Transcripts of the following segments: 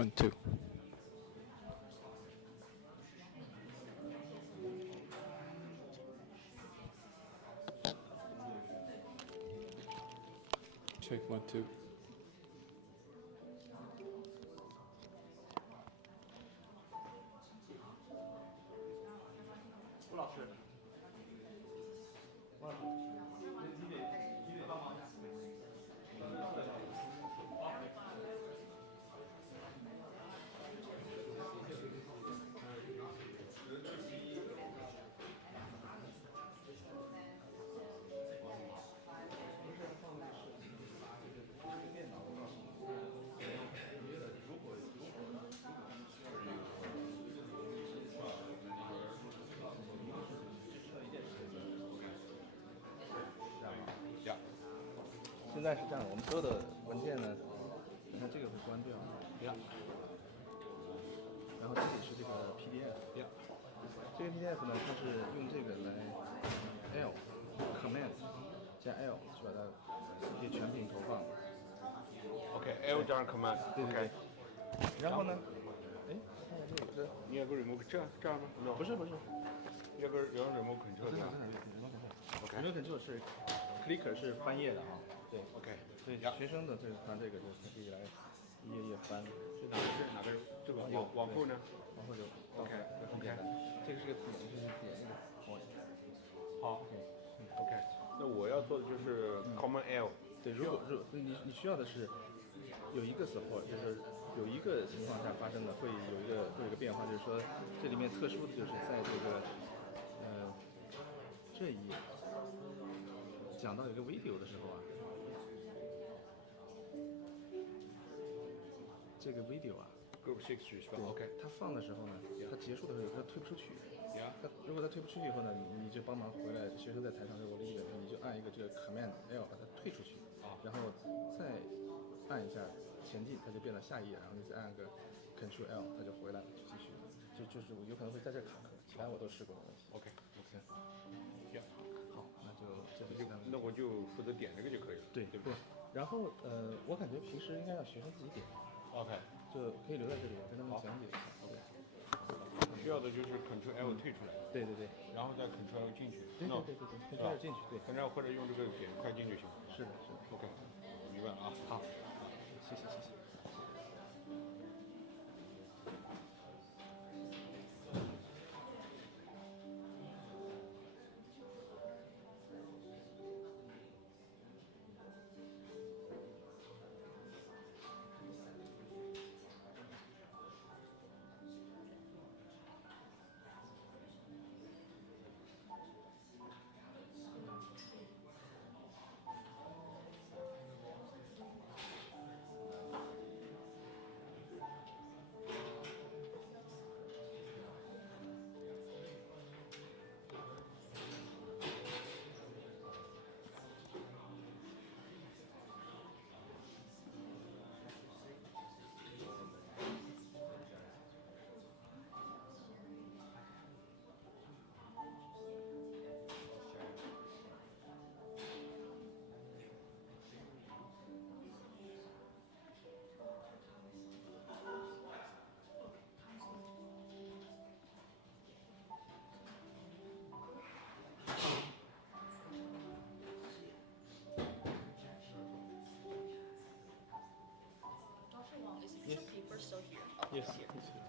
1, 2. Check 1, 2. 吴老师，吴老师，你得帮忙一下。呀，现在是这样，我们所有的文件呢，你看这个会关掉，呀，然后这里是这个 PDF，呀，这个 PDF 呢，它是用这个来 L Command 加 L 去把它可以全屏投放。 OK，L 加上 Command，对对对。然后呢，哎，看看这有个，你有个 remote 这样吗 ？No， 不是，有个 remote control 这样。remote control 是 clicker 是翻页的啊。对 OK，所以学生的它这个就可以来一页页翻。是哪个这个往后呢？往后就 OK， 很简单。这个是个点，就是点一个 point。好 OK， 那我要做的就是 Command L。对，如果你需要的是有一个 support， 就是有一个情况下发生的会有一个变化，就是说这里面特殊的就是在这个这一页讲到一个 video 的时候啊，这个 video 啊 Group 6是吧 ？OK， 它放的时候呢，它结束的时候它推不出去。如果它推不出去以后呢，你就帮忙回来，学生在台上如果理解，你就按一个这个 Command L 把它退出去，然后再按一下前进，它就变到下一页，然后你再按个 Ctrl L， 它就回来了，就继续。就是有可能会在这卡壳，其他我都试过没问题。OK， 好，那就这个那我就负责点这个就可以了。对。然后我感觉平时应该让学生自己点。OK， 就可以留在这里，跟他们讲解一下。OK， 需要的就是 Ctrl L 退出来。对，然后再 Ctrl L 进去。对，Ctrl L 进去，对。然后或者用这个点快进就行。是的。OK， 明白了啊。好，谢谢。Is a piece of paper still here? Oh, Yes. Here. Yep, thank you.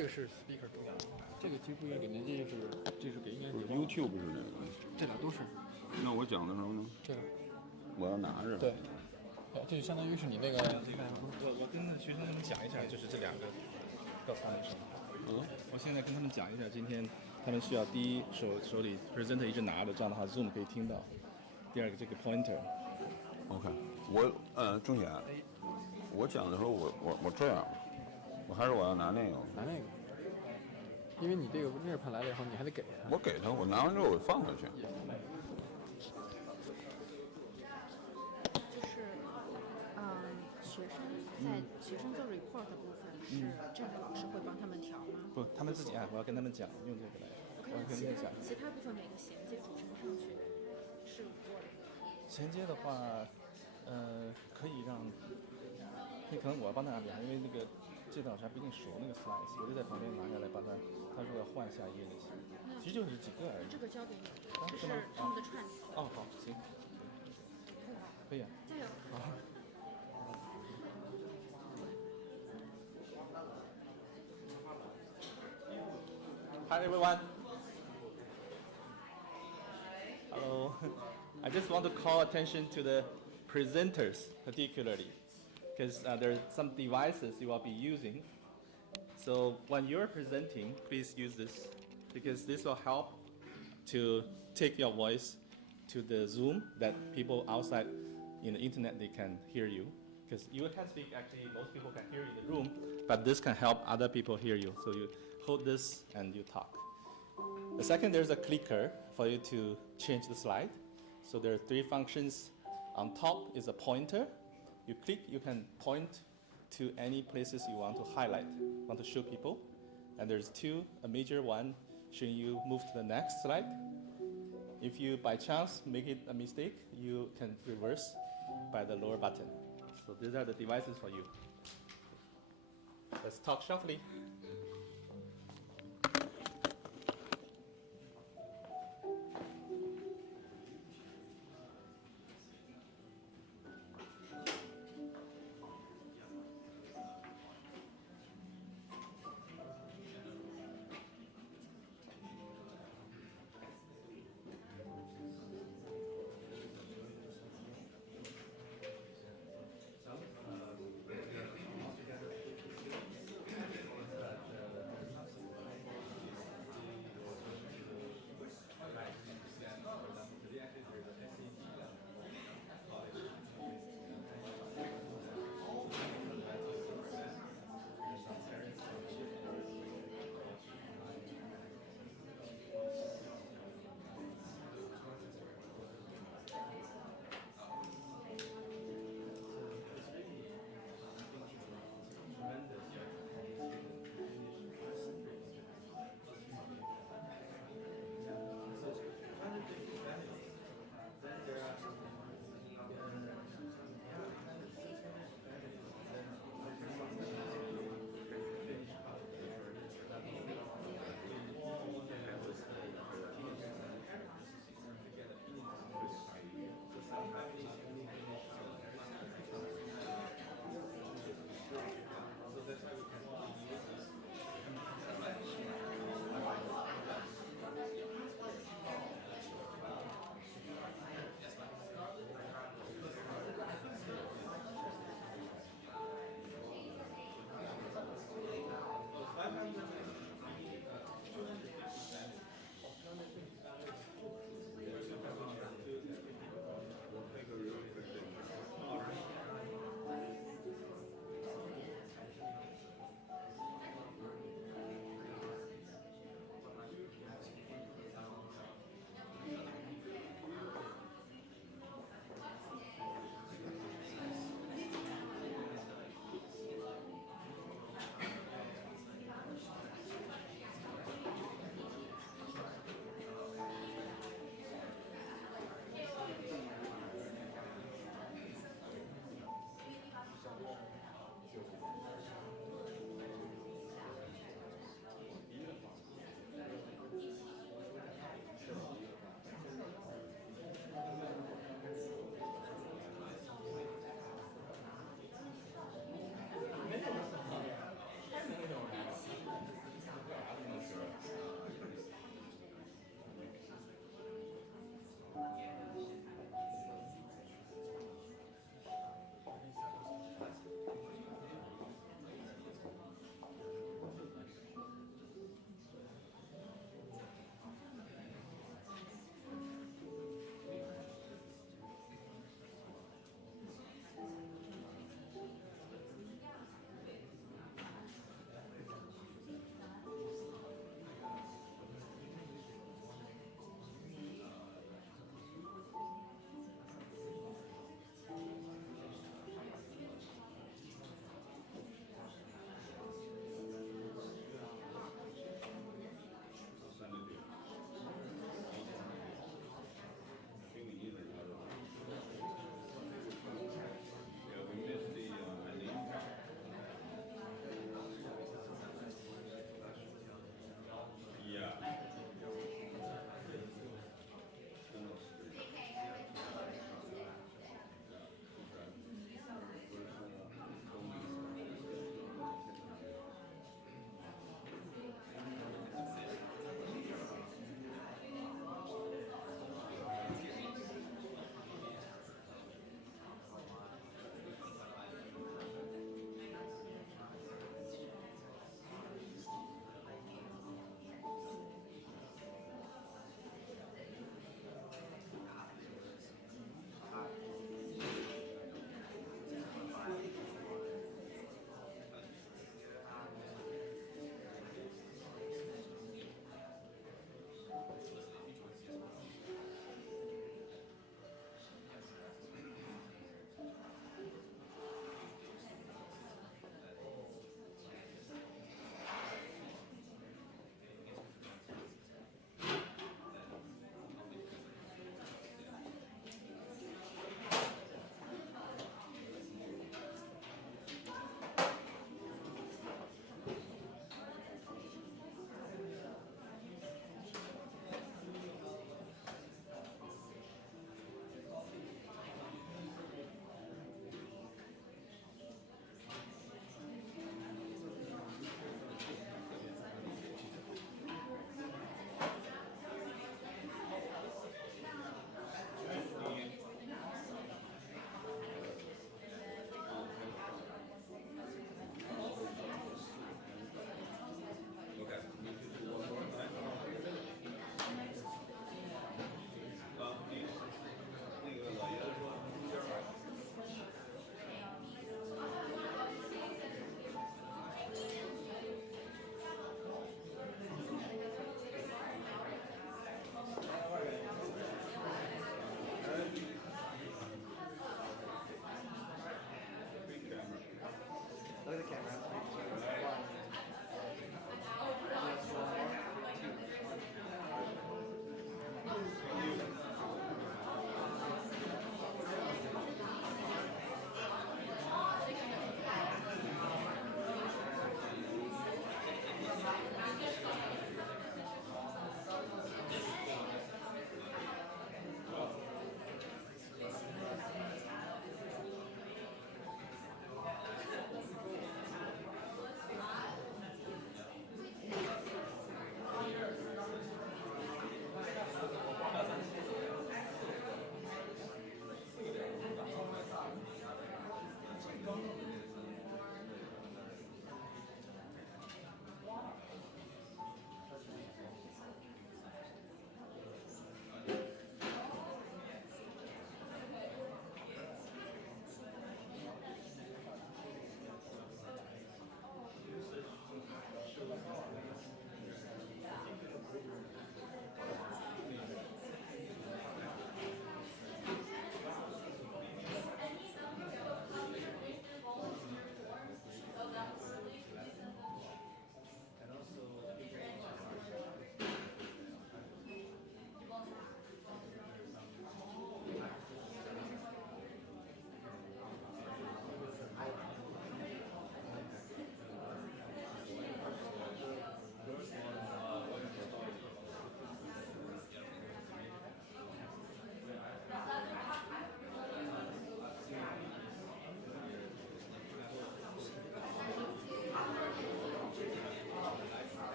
这个是 speaker 中央，这个其实不应该给连接，这是给应该给 YouTube 是这个，这俩都是。那我讲的时候呢？这个我要拿着。对，这就相当于是你那个。我跟学生们讲一下，就是这两个，告诉他们什么。我现在跟他们讲一下，今天他们需要第一手里 presenter 一直拿着，这样的话 Zoom 可以听到。第二个这个 pointer。OK， 钟姐，我讲的时候我这样，我要拿那个。拿那个。因为你这个那盘来了以后，你还得给他。我给他，我拿完之后我放回去。学生做 report 的部分是这个老师会帮他们调吗？不，他们自己按，我要跟他们讲，用这个来。我要跟他们讲。其他部分每个衔接组成上去是 Word。衔接的话，可以可能我要帮他量，因为那个这段老师还不一定熟那个 slides， 我就在旁边拿下来帮他，他说要换下一页就行。其实就是几个而已。这个交给你，这是他们的串词。哦，好，行，可以啊。加油。好。Hi everyone. Hello. I just want to call attention to the presenters particularly, because there are some devices you will be using. So when you're presenting, please use this, because this will help to take your voice to the Zoom that people outside in the internet, they can hear you. Because you can speak, actually, most people can hear you in the room, but this can help other people hear you. So you hold this and you talk. The second, there's a clicker for you to change the slide. So there are 3 functions. On top is a pointer. You click, you can point to any places you want to highlight, want to show people. And there's 2, a major one showing you move to the next slide. If you, by chance, make it a mistake, you can reverse by the lower button. So these are the devices for you. Let's talk shuffly.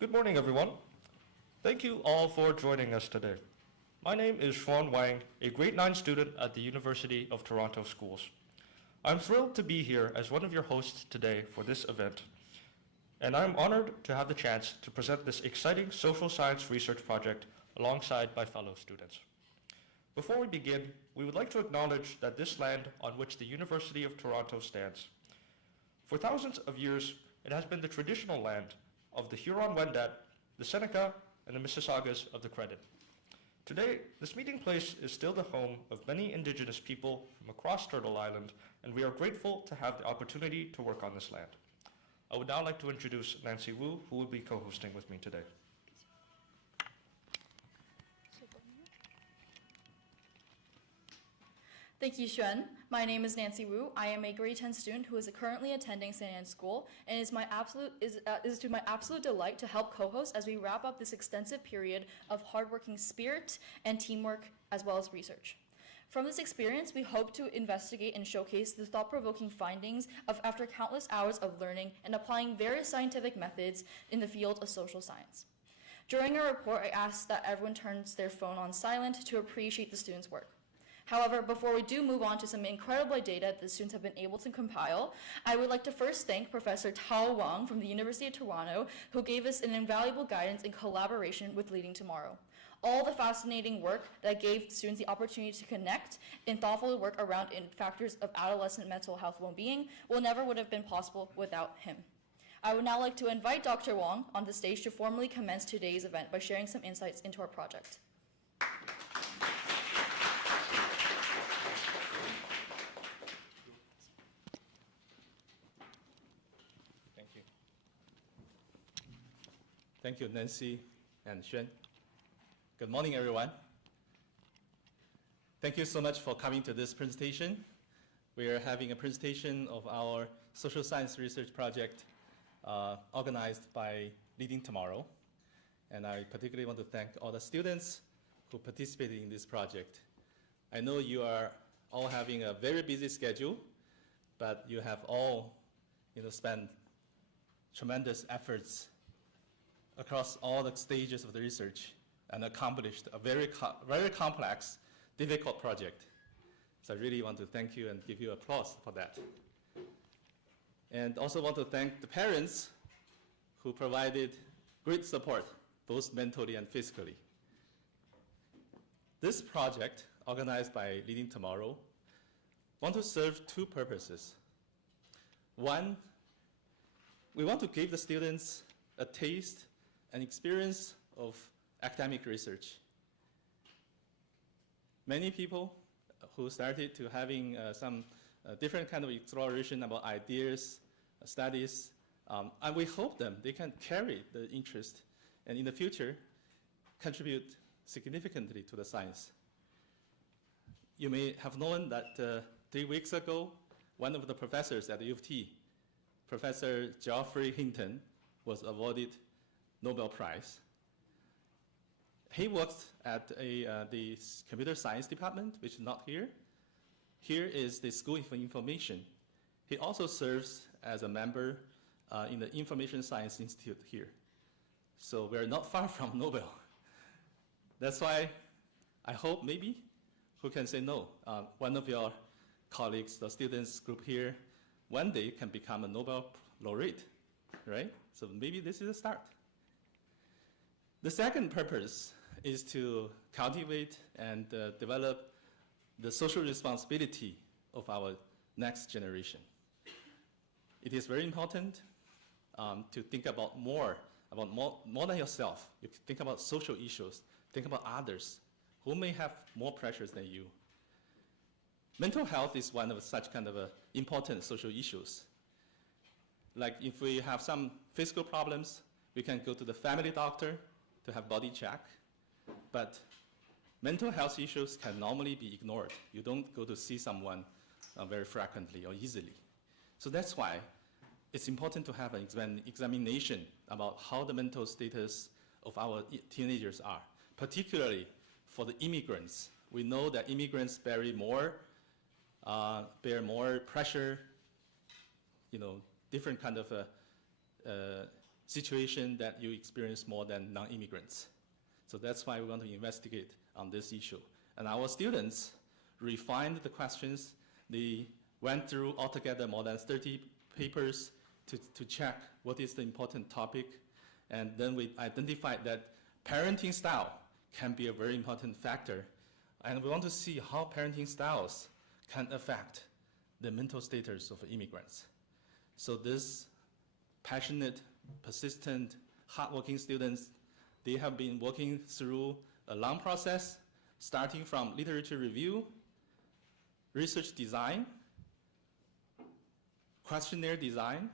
Good morning, everyone. Thank you all for joining us today. My name is Xuan Wang, a grade 9 student at the University of Toronto Schools. I'm thrilled to be here as one of your hosts today for this event, and I'm honored to have the chance to present this exciting social science research project alongside my fellow students. Before we begin, we would like to acknowledge that this land on which the University of Toronto stands. For thousands of years, it has been the traditional land of the Huron-Wendat, the Seneca, and the Mississaugas of the Credit. Today, this meeting place is still the home of many Indigenous people from across Turtle Island, and we are grateful to have the opportunity to work on this land. I would now like to introduce Nancy Wu, who will be co-hosting with me today. Thank you, Xuan. My name is Nancy Wu. I am a grade 10 student who is currently attending St. Anne's School, and it is to my absolute delight to help co-host as we wrap up this extensive period of hardworking spirit and teamwork, as well as research. From this experience, we hope to investigate and showcase the thought-provoking findings after countless hours of learning and applying various scientific methods in the field of social science. During our report, I asked that everyone turns their phone on silent to appreciate the students' work. However, before we do move on to some incredible data that the students have been able to compile, I would like to first thank Professor Tao Wang from the University of Toronto, who gave us an invaluable guidance in collaboration with Leading Tomorrow. All the fascinating work that gave students the opportunity to connect and thoughtfully work around in factors of adolescent mental health well-being never would have been possible without him. I would now like to invite Dr. Wang on the stage to formally commence today's event by sharing some insights into our project. Thank you, Nancy and Xuan. Good morning, everyone. Thank you so much for coming to this presentation. We are having a presentation of our social science research project organized by Leading Tomorrow. And I particularly want to thank all the students who participated in this project. I know you are all having a very busy schedule, but you have all spent tremendous efforts across all the stages of the research and accomplished a very complex, difficult project. So I really want to thank you and give you applause for that. And also want to thank the parents who provided great support, both mentally and physically. This project, organized by Leading Tomorrow, want to serve two purposes. One, we want to give the students a taste and experience of academic research. Many people who started to having some different kind of exploration about ideas, studies, and we hope they can carry the interest and in the future contribute significantly to the science. You may have known that 3 weeks ago, one of the professors at the U of T, Professor Geoffrey Hinton, was awarded Nobel Prize. He works at the computer science department, which is not here. Here is the School of Information. He also serves as a member in the Information Science Institute here. So we're not far from Nobel. That's why I hope maybe who can say no. One of your colleagues, the students group here, one day can become a Nobel laureate, right? So maybe this is a start. The second purpose is to cultivate and develop the social responsibility of our next generation. It is very important to think about more than yourself. You think about social issues, think about others who may have more pressures than you. Mental health is one of such kind of important social issues. Like if we have some physical problems, we can go to the family doctor to have body check, but mental health issues can normally be ignored. You don't go to see someone very frequently or easily. So that's why it's important to have an examination about how the mental status of our teenagers are, particularly for the immigrants. We know that immigrants bear more pressure, different kind of situation that you experience more than non-immigrants. So that's why we want to investigate on this issue. And our students refined the questions. They went through altogether more than 30 papers to check what is the important topic. And then we identified that parenting style can be a very important factor. And we want to see how parenting styles can affect the mental status of immigrants. So these passionate, persistent, hardworking students, they have been working through a long process, starting from literature review, research design, questionnaire design,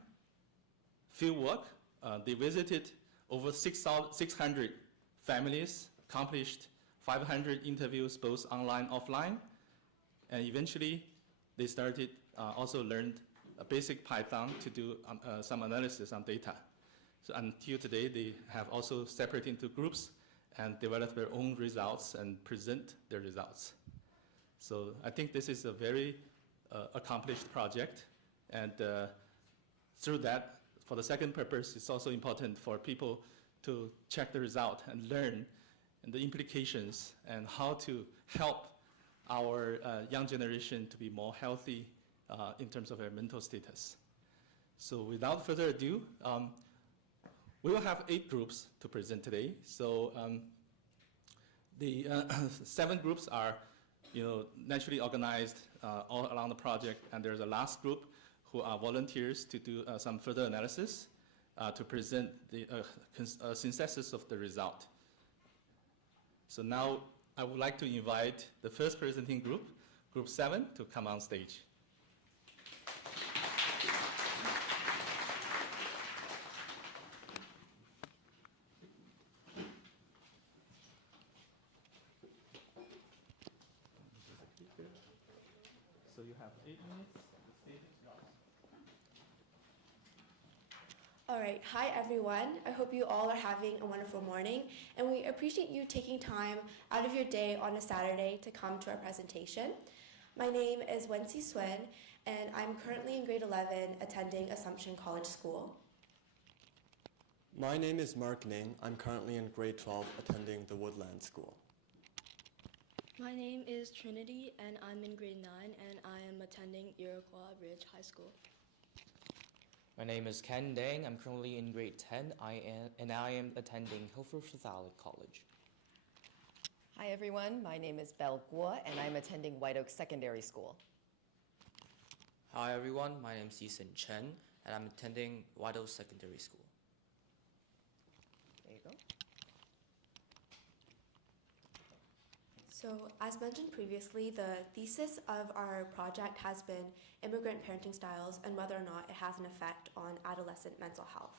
field work. They visited over 600 families, accomplished 500 interviews, both online, offline, and eventually they started also learned a basic Python to do some analysis on data. So until today, they have also separated into groups and developed their own results and present their results. So I think this is a very accomplished project, and through that, for the second purpose, it's also important for people to check the result and learn the implications and how to help our young generation to be more healthy in terms of their mental status. So without further ado, we will have 8 groups to present today. So the 7 groups are naturally organized all along the project, and there's a last group who are volunteers to do some further analysis to present the synthesis of the result. So now I would like to invite the first presenting group, Group 7, to come on stage. So you have 8 minutes. All right, hi everyone. I hope you all are having a wonderful morning, and we appreciate you taking time out of your day on a Saturday to come to our presentation. My name is Wency Swin, and I'm currently in grade 11 attending Assumption College School. My name is Mark Ning. I'm currently in grade 12 attending the Woodland School. My name is Trinity, and I'm in grade 9, and I am attending Iroquois Ridge High School. My name is Ken Dang. I'm currently in grade 10, and I am attending Hilford Catholic College. Hi everyone, my name is Belle Guo, and I'm attending White Oak Secondary School. Hi everyone, my name is Yisun Chen, and I'm attending White Oak Secondary School. There you go. So, as mentioned previously, the thesis of our project has been immigrant parenting styles and whether or not it has an effect on adolescent mental health.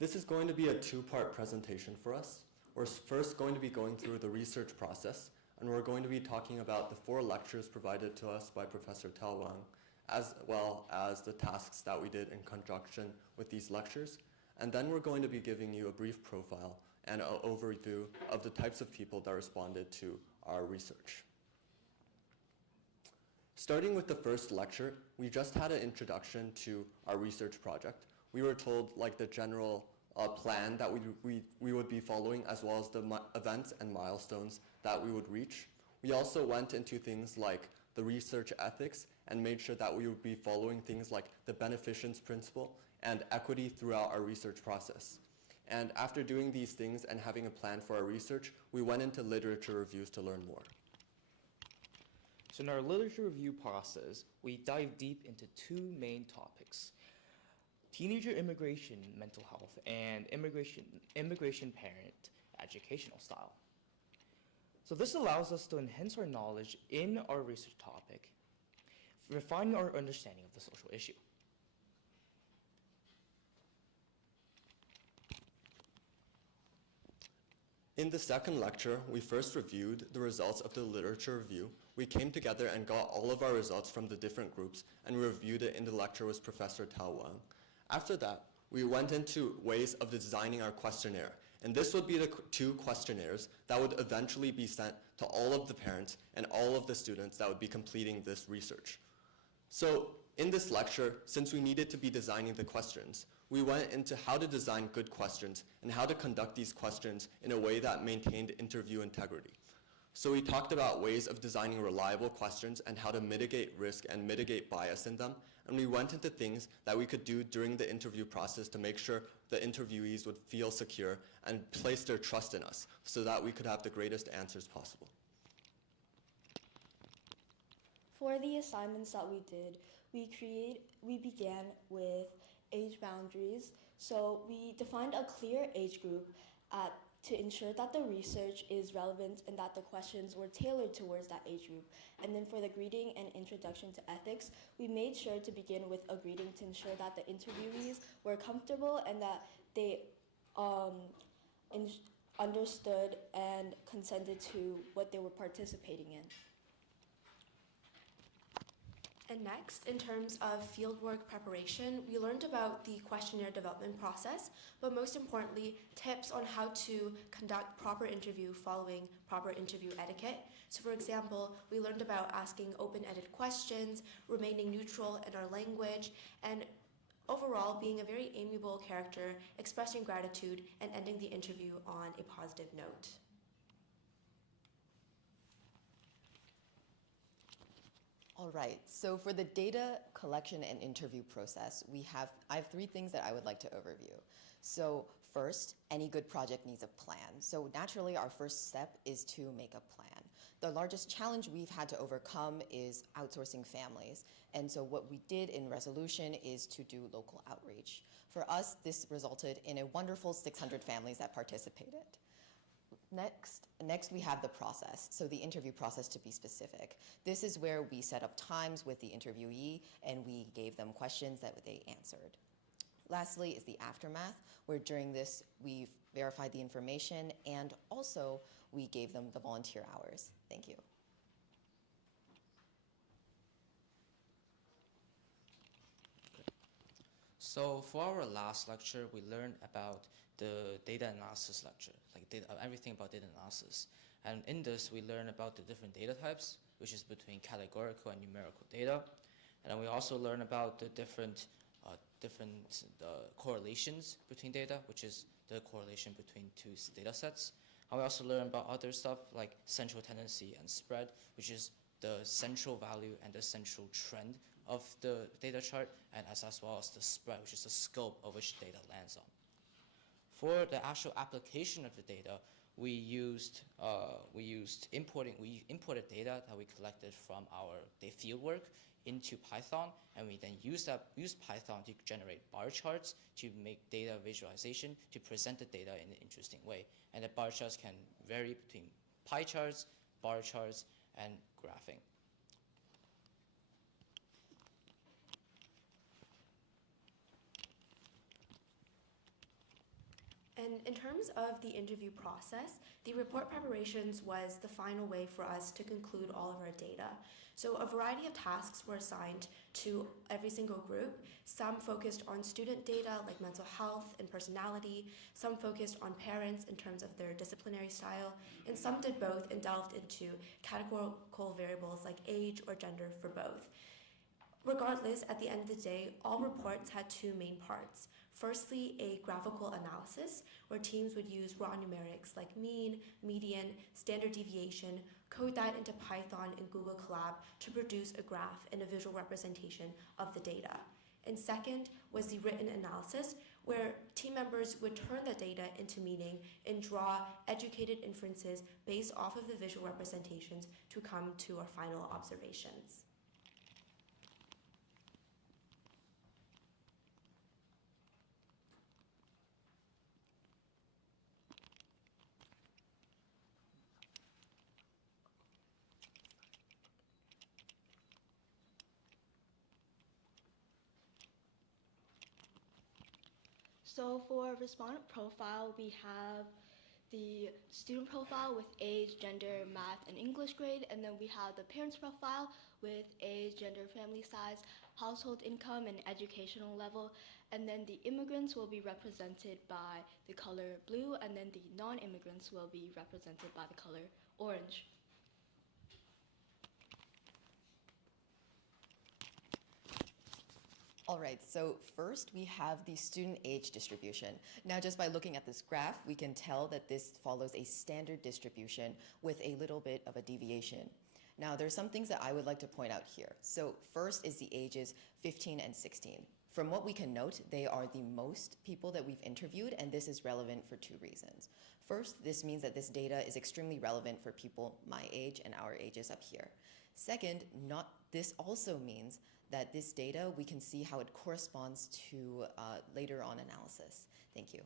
This is going to be a 2-part presentation for us. We're first going to be going through the research process, and we're going to be talking about the 4 lectures provided to us by Professor Tao Wang, as well as the tasks that we did in conjunction with these lectures. And then we're going to be giving you a brief profile and an overview of the types of people that responded to our research. Starting with the first lecture, we just had an introduction to our research project. We were told like the general plan that we would be following, as well as the events and milestones that we would reach. We also went into things like the research ethics and made sure that we would be following things like the beneficence principle and equity throughout our research process. And after doing these things and having a plan for our research, we went into literature reviews to learn more. So in our literature review process, we dive deep into 2 main topics: teenager immigration mental health and immigration parent educational style. So this allows us to enhance our knowledge in our research topic, refining our understanding of the social issue. In the second lecture, we first reviewed the results of the literature review. We came together and got all of our results from the different groups, and we reviewed it in the lecture with Professor Tao Wang. After that, we went into ways of designing our questionnaire. And this would be the 2 questionnaires that would eventually be sent to all of the parents and all of the students that would be completing this research. So In this lecture, since we needed to be designing the questions, we went into how to design good questions and how to conduct these questions in a way that maintained interview integrity. So we talked about ways of designing reliable questions and how to mitigate risk and mitigate bias in them, and we went into things that we could do during the interview process to make sure the interviewees would feel secure and place their trust in us so that we could have the greatest answers possible. For the assignments that we did, we began with age boundaries. So we defined a clear age group to ensure that the research is relevant and that the questions were tailored towards that age group. And then for the greeting and introduction to ethics, we made sure to begin with a greeting to ensure that the interviewees were comfortable and that they understood and consented to what they were participating in. And next, in terms of fieldwork preparation, we learned about the questionnaire development process, but most importantly, tips on how to conduct proper interview following proper interview etiquette. So for example, we learned about asking open-ended questions, remaining neutral in our language, and overall being a very amiable character, expressing gratitude, and ending the interview on a positive note. All right, so for the data collection and interview process, I have 3 things that I would like to overview. So first, any good project needs a plan. So naturally, our first step is to make a plan. The largest challenge we've had to overcome is outsourcing families. And so what we did in resolution is to do local outreach. For us, this resulted in a wonderful 600 families that participated. Next we have the process, so the interview process to be specific. This is where we set up times with the interviewee and we gave them questions that they answered. Lastly is the aftermath, where during this we verified the information and also we gave them the volunteer hours. Thank you. So for our last lecture, we learned about the data analysis lecture, like everything about data analysis. And in this, we learn about the different data types, which is between categorical and numerical data. And then we also learn about the different correlations between data, which is the correlation between 2 data sets. And we also learn about other stuff like central tendency and spread, which is the central value and the central trend of the data chart, and as well as the spread, which is the scope of which data lands on. For the actual application of the data, we imported data that we collected from our fieldwork into Python, and we then used Python to generate bar charts to make data visualization, to present the data in an interesting way. And the bar charts can vary between pie charts, bar charts, and graphing. And in terms of the interview process, the report preparations was the final way for us to conclude all of our data. So a variety of tasks were assigned to every single group. Some focused on student data like mental health and personality, some focused on parents in terms of their disciplinary style, and some did both and delved into categorical variables like age or gender for both. Regardless, at the end of the day, all reports had 2 main parts. Firstly, a graphical analysis, where teams would use raw numerics like mean, median, standard deviation, code that into Python and Google Colab to produce a graph and a visual representation of the data. And second was the written analysis, where team members would turn the data into meaning and draw educated inferences based off of the visual representations to come to our final observations. So for respondent profile, we have the student profile with age, gender, math, and English grade, and then we have the parents profile with age, gender, family size, household income, and educational level, and then the immigrants will be represented by the color blue, and then the non-immigrants will be represented by the color orange. All right, so first we have the student age distribution. Now, just by looking at this graph, we can tell that this follows a standard distribution with a little bit of a deviation. Now, there's some things that I would like to point out here. So first is the ages 15 and 16. From what we can note, they are the most people that we've interviewed, and this is relevant for two reasons. First, this means that this data is extremely relevant for people my age and our ages up here. Second, this also means that this data, we can see how it corresponds to later on analysis. Thank you.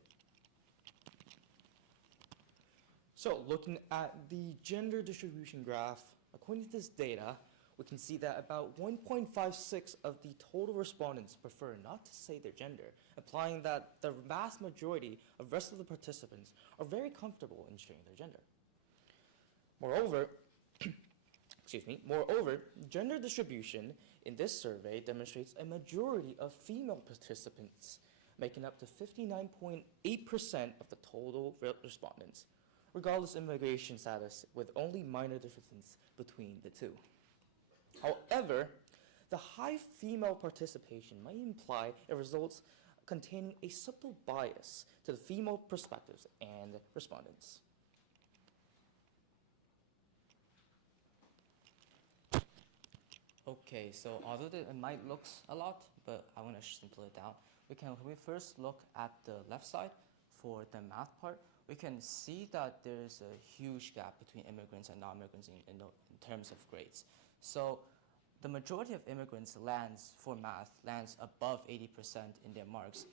So looking at the gender distribution graph, according to this data, we can see that about 1.56 of the total respondents prefer not to say their gender, implying that the vast majority of the rest of the participants are very comfortable in sharing their gender. Moreover, Moreover, gender distribution in this survey demonstrates a majority of female participants, making up to 59.8% of the total respondents, regardless of immigration status, with only minor differences between the two. However, the high female participation might imply a results containing a subtle bias to the female perspectives and respondents. Okay, so although it might look a lot, but I want to simplify it down. When we first look at the left side for the math part, we can see that there's a huge gap between immigrants and non-immigrants in terms of grades. So the majority of immigrants for math lands above 80% in their marks,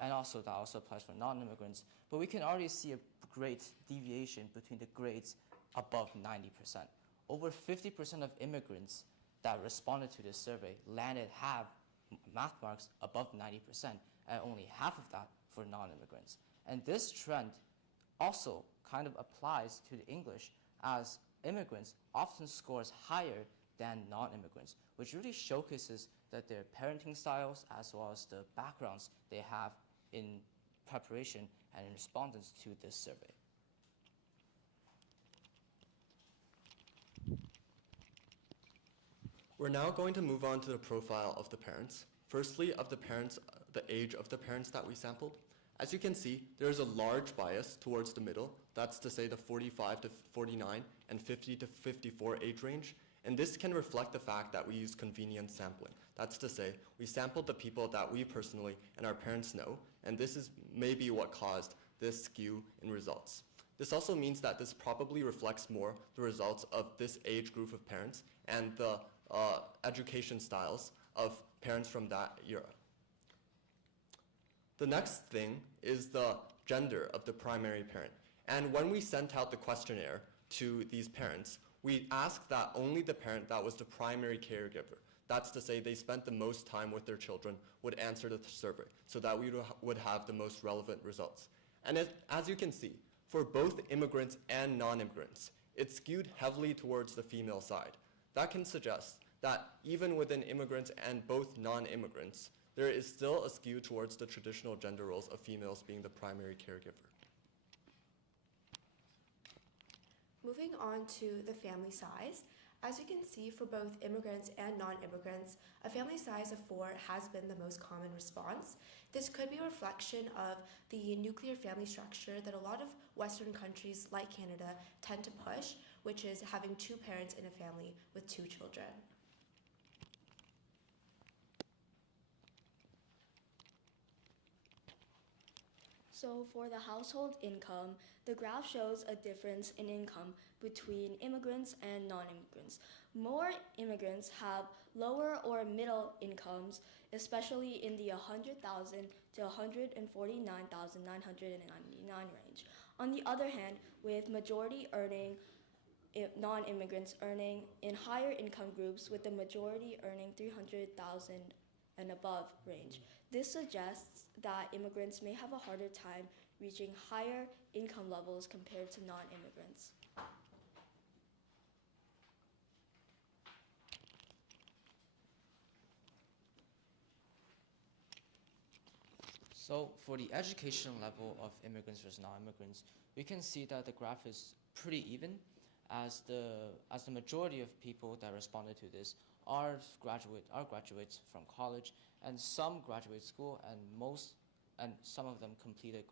and also that also applies for non-immigrants. But we can already see a great deviation between the grades above 90%. Over 50% of immigrants that responded to this survey have math marks above 90%, and only half of that for non-immigrants. And this trend also kind of applies to the English, as immigrants often scores higher than non-immigrants, which really showcases that their parenting styles as well as the backgrounds they have in preparation and in respondents to this survey. We're now going to move on to the profile of the parents. Firstly, of the parents, the age of the parents that we sampled. As you can see, there is a large bias towards the middle. That's to say the 45 to 49 and 50 to 54 age range. And this can reflect the fact that we use convenience sampling. That's to say, we sampled the people that we personally and our parents know, and this is maybe what caused this skew in results. This also means that this probably reflects more the results of this age group of parents and the education styles of parents from that era. The next thing is the gender of the primary parent. And when we sent out the questionnaire to these parents, we asked that only the parent that was the primary caregiver, that's to say they spent the most time with their children, would answer the survey so that we would have the most relevant results. And as you can see, for both immigrants and non-immigrants, it skewed heavily towards the female side. That can suggest that even within immigrants and both non-immigrants, there is still a skew towards the traditional gender roles of females being the primary caregiver. Moving on to the family size, as you can see for both immigrants and non-immigrants, a family size of 4 has been the most common response. This could be a reflection of the nuclear family structure that a lot of Western countries like Canada tend to push, which is having 2 parents in a family with 2 children. So for the household income, the graph shows a difference in income between immigrants and non-immigrants. More immigrants have lower or middle incomes, especially in the $100,000 to $149,999 range. On the other hand, with majority earning non-immigrants earning in higher income groups, with the majority earning $300,000 and above range. This suggests that immigrants may have a harder time reaching higher income levels compared to non-immigrants. So for the education level of immigrants versus non-immigrants, we can see that the graph is pretty even, as the majority of people that responded to this are graduates from college, and some graduate school, and some of them completed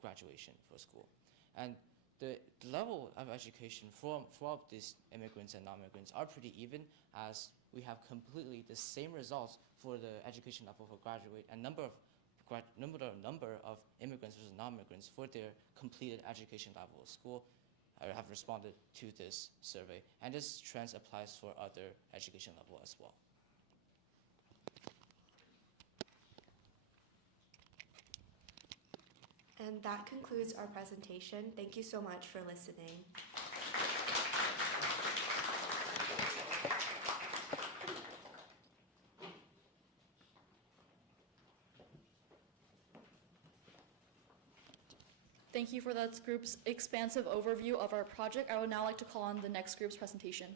graduation for school. And the level of education for these immigrants and non-immigrants are pretty even, as we have completely the same results for the education level for graduate and number of immigrants versus non-immigrants for their completed education level of school have responded to this survey, and this trend applies for other education level as well. And that concludes our presentation. Thank you so much for listening. Thank you for that group's expansive overview of our project. I would now like to call on the next group's presentation.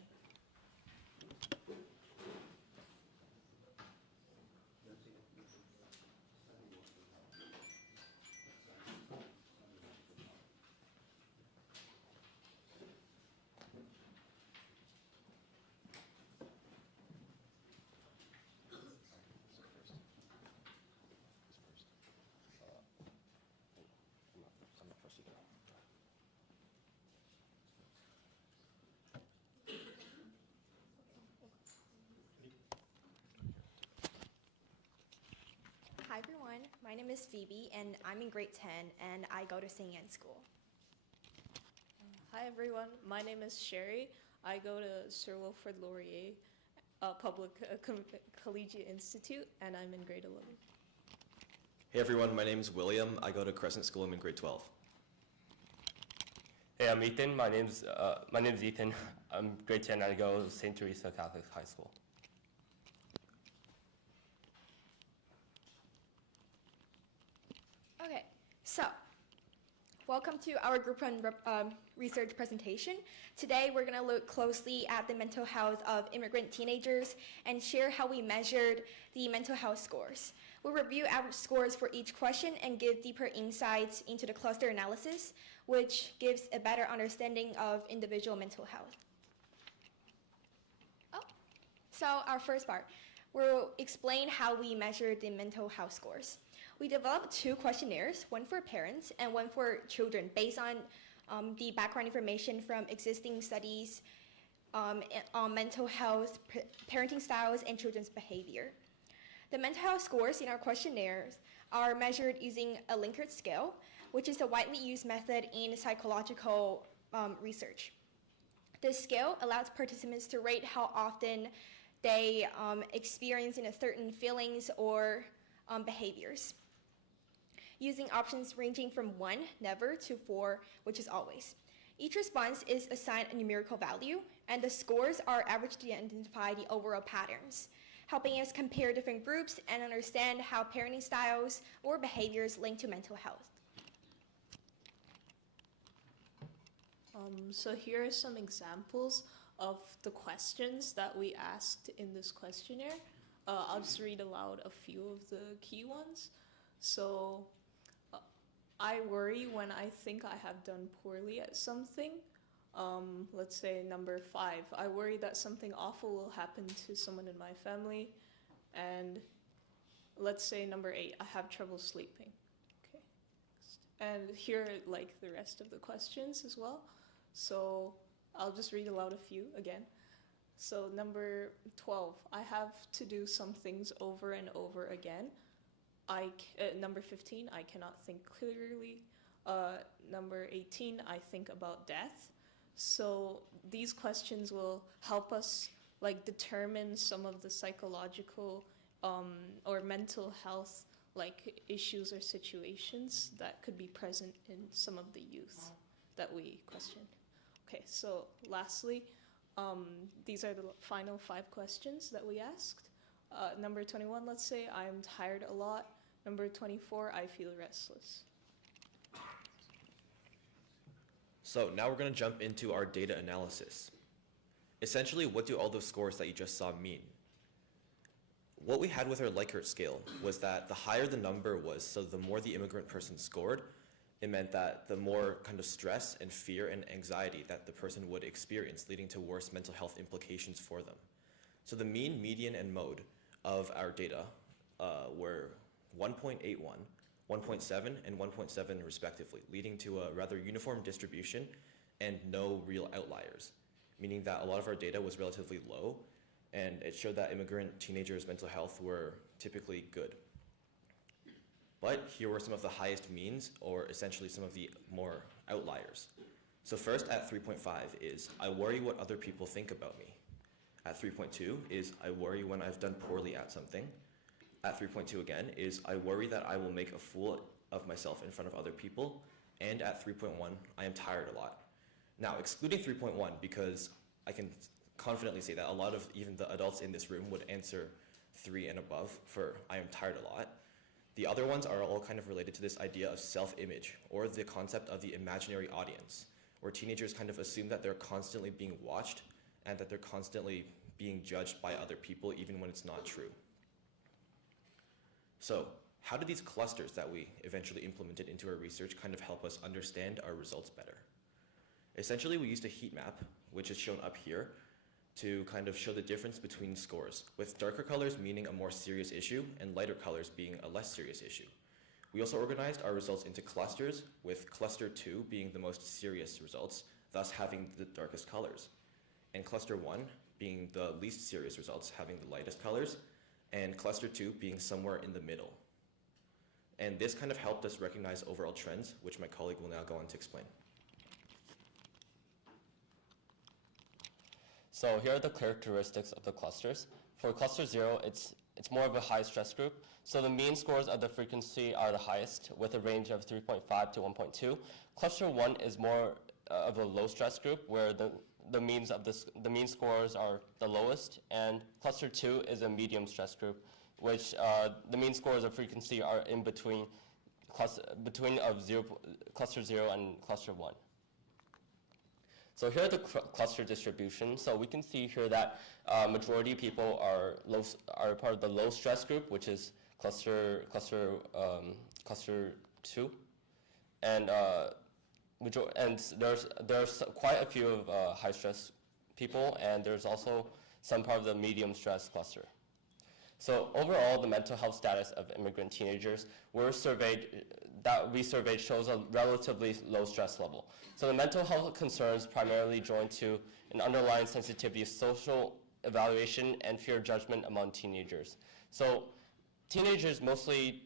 Hi everyone, my name is Phoebe and I'm in grade 10 and I go to St. Anne's School. Hi everyone, my name is Sherry. I go to Sir Wilfrid Laurier Public Collegiate Institute and I'm in grade 11. Hey everyone, my name is William. I go to Crescent School. I'm in grade 12. Hey, I'm Ethan. My name's Ethan. I'm grade 10 and I go to St. Teresa Catholic High School. Okay, so welcome to our group one research presentation. Today we're going to look closely at the mental health of immigrant teenagers and share how we measured the mental health scores. We'll review average scores for each question and give deeper insights into the cluster analysis, which gives a better understanding of individual mental health. So our first part, we'll explain how we measured the mental health scores. We developed two questionnaires, one for parents and one for children, based on the background information from existing studies on mental health, parenting styles, and children's behavior. The mental health scores in our questionnaires are measured using a Likert scale, which is a widely used method in psychological research. This scale allows participants to rate how often they experience certain feelings or behaviors, using options ranging from 1, never, to 4, which is always. Each response is assigned a numerical value, and the scores are averaged to identify the overall patterns, helping us compare different groups and understand how parenting styles or behaviors link to mental health. So here are some examples of the questions that we asked in this questionnaire. I'll just read aloud a few of the key ones. So, I worry when I think I have done poorly at something. Let's say number 5, I worry that something awful will happen to someone in my family. And let's say number 8, I have trouble sleeping. Okay. And here are like the rest of the questions as well. So I'll just read aloud a few again. So number 12, I have to do some things over and over again. Number 15, I cannot think clearly. Number 18, I think about death. So these questions will help us like determine some of the psychological or mental health like issues or situations that could be present in some of the youth that we questioned. Okay, so lastly, these are the final 5 questions that we asked. Number 21, let's say I'm tired a lot. Number 24, I feel restless. So now we're going to jump into our data analysis. Essentially, what do all those scores that you just saw mean? What we had with our Likert scale was that the higher the number was, so the more the immigrant person scored, it meant that the more kind of stress and fear and anxiety that the person would experience, leading to worse mental health implications for them. So the mean, median, and mode of our data were 1.81, 1.7, and 1.7 respectively, leading to a rather uniform distribution and no real outliers, meaning that a lot of our data was relatively low, and it showed that immigrant teenagers' mental health were typically good. But here were some of the highest means, or essentially some of the more outliers. So first at 3.5 is, I worry what other people think about me. At 3.2 is, I worry when I've done poorly at something. At 3.2 again is, I worry that I will make a fool of myself in front of other people. And at 3.1, I am tired a lot. Now, excluding 3.1, because I can confidently say that a lot of even the adults in this room would answer 3 and above for I am tired a lot. The other ones are all kind of related to this idea of self-image, or the concept of the imaginary audience, where teenagers kind of assume that they're constantly being watched and that they're constantly being judged by other people even when it's not true. So, how do these clusters that we eventually implemented into our research kind of help us understand our results better? Essentially, we used a heat map, which is shown up here, to kind of show the difference between scores, with darker colors meaning a more serious issue and lighter colors being a less serious issue. We also organized our results into clusters, with cluster 2 being the most serious results, thus having the darkest colors, and cluster 1 being the least serious results, having the lightest colors, and cluster 2 being somewhere in the middle. And this kind of helped us recognize overall trends, which my colleague will now go on to explain. So here are the characteristics of the clusters. For cluster 0, it's more of a high stress group. So the mean scores of the frequency are the highest, with a range of 3.5 to 1.2. Cluster 1 is more of a low stress group, where the mean scores are the lowest, and cluster 2 is a medium stress group, which the mean scores of frequency are in between cluster 0 and cluster 1. So here are the cluster distribution. So we can see here that majority people are part of the low stress group, which is cluster 2, and there's quite a few of high stress people, and there's also some part of the medium stress cluster. So overall, the mental health status of immigrant teenagers we surveyed shows a relatively low stress level. So the mental health concerns primarily joined to an underlying sensitivity of social evaluation and fear of judgment among teenagers. So teenagers mostly,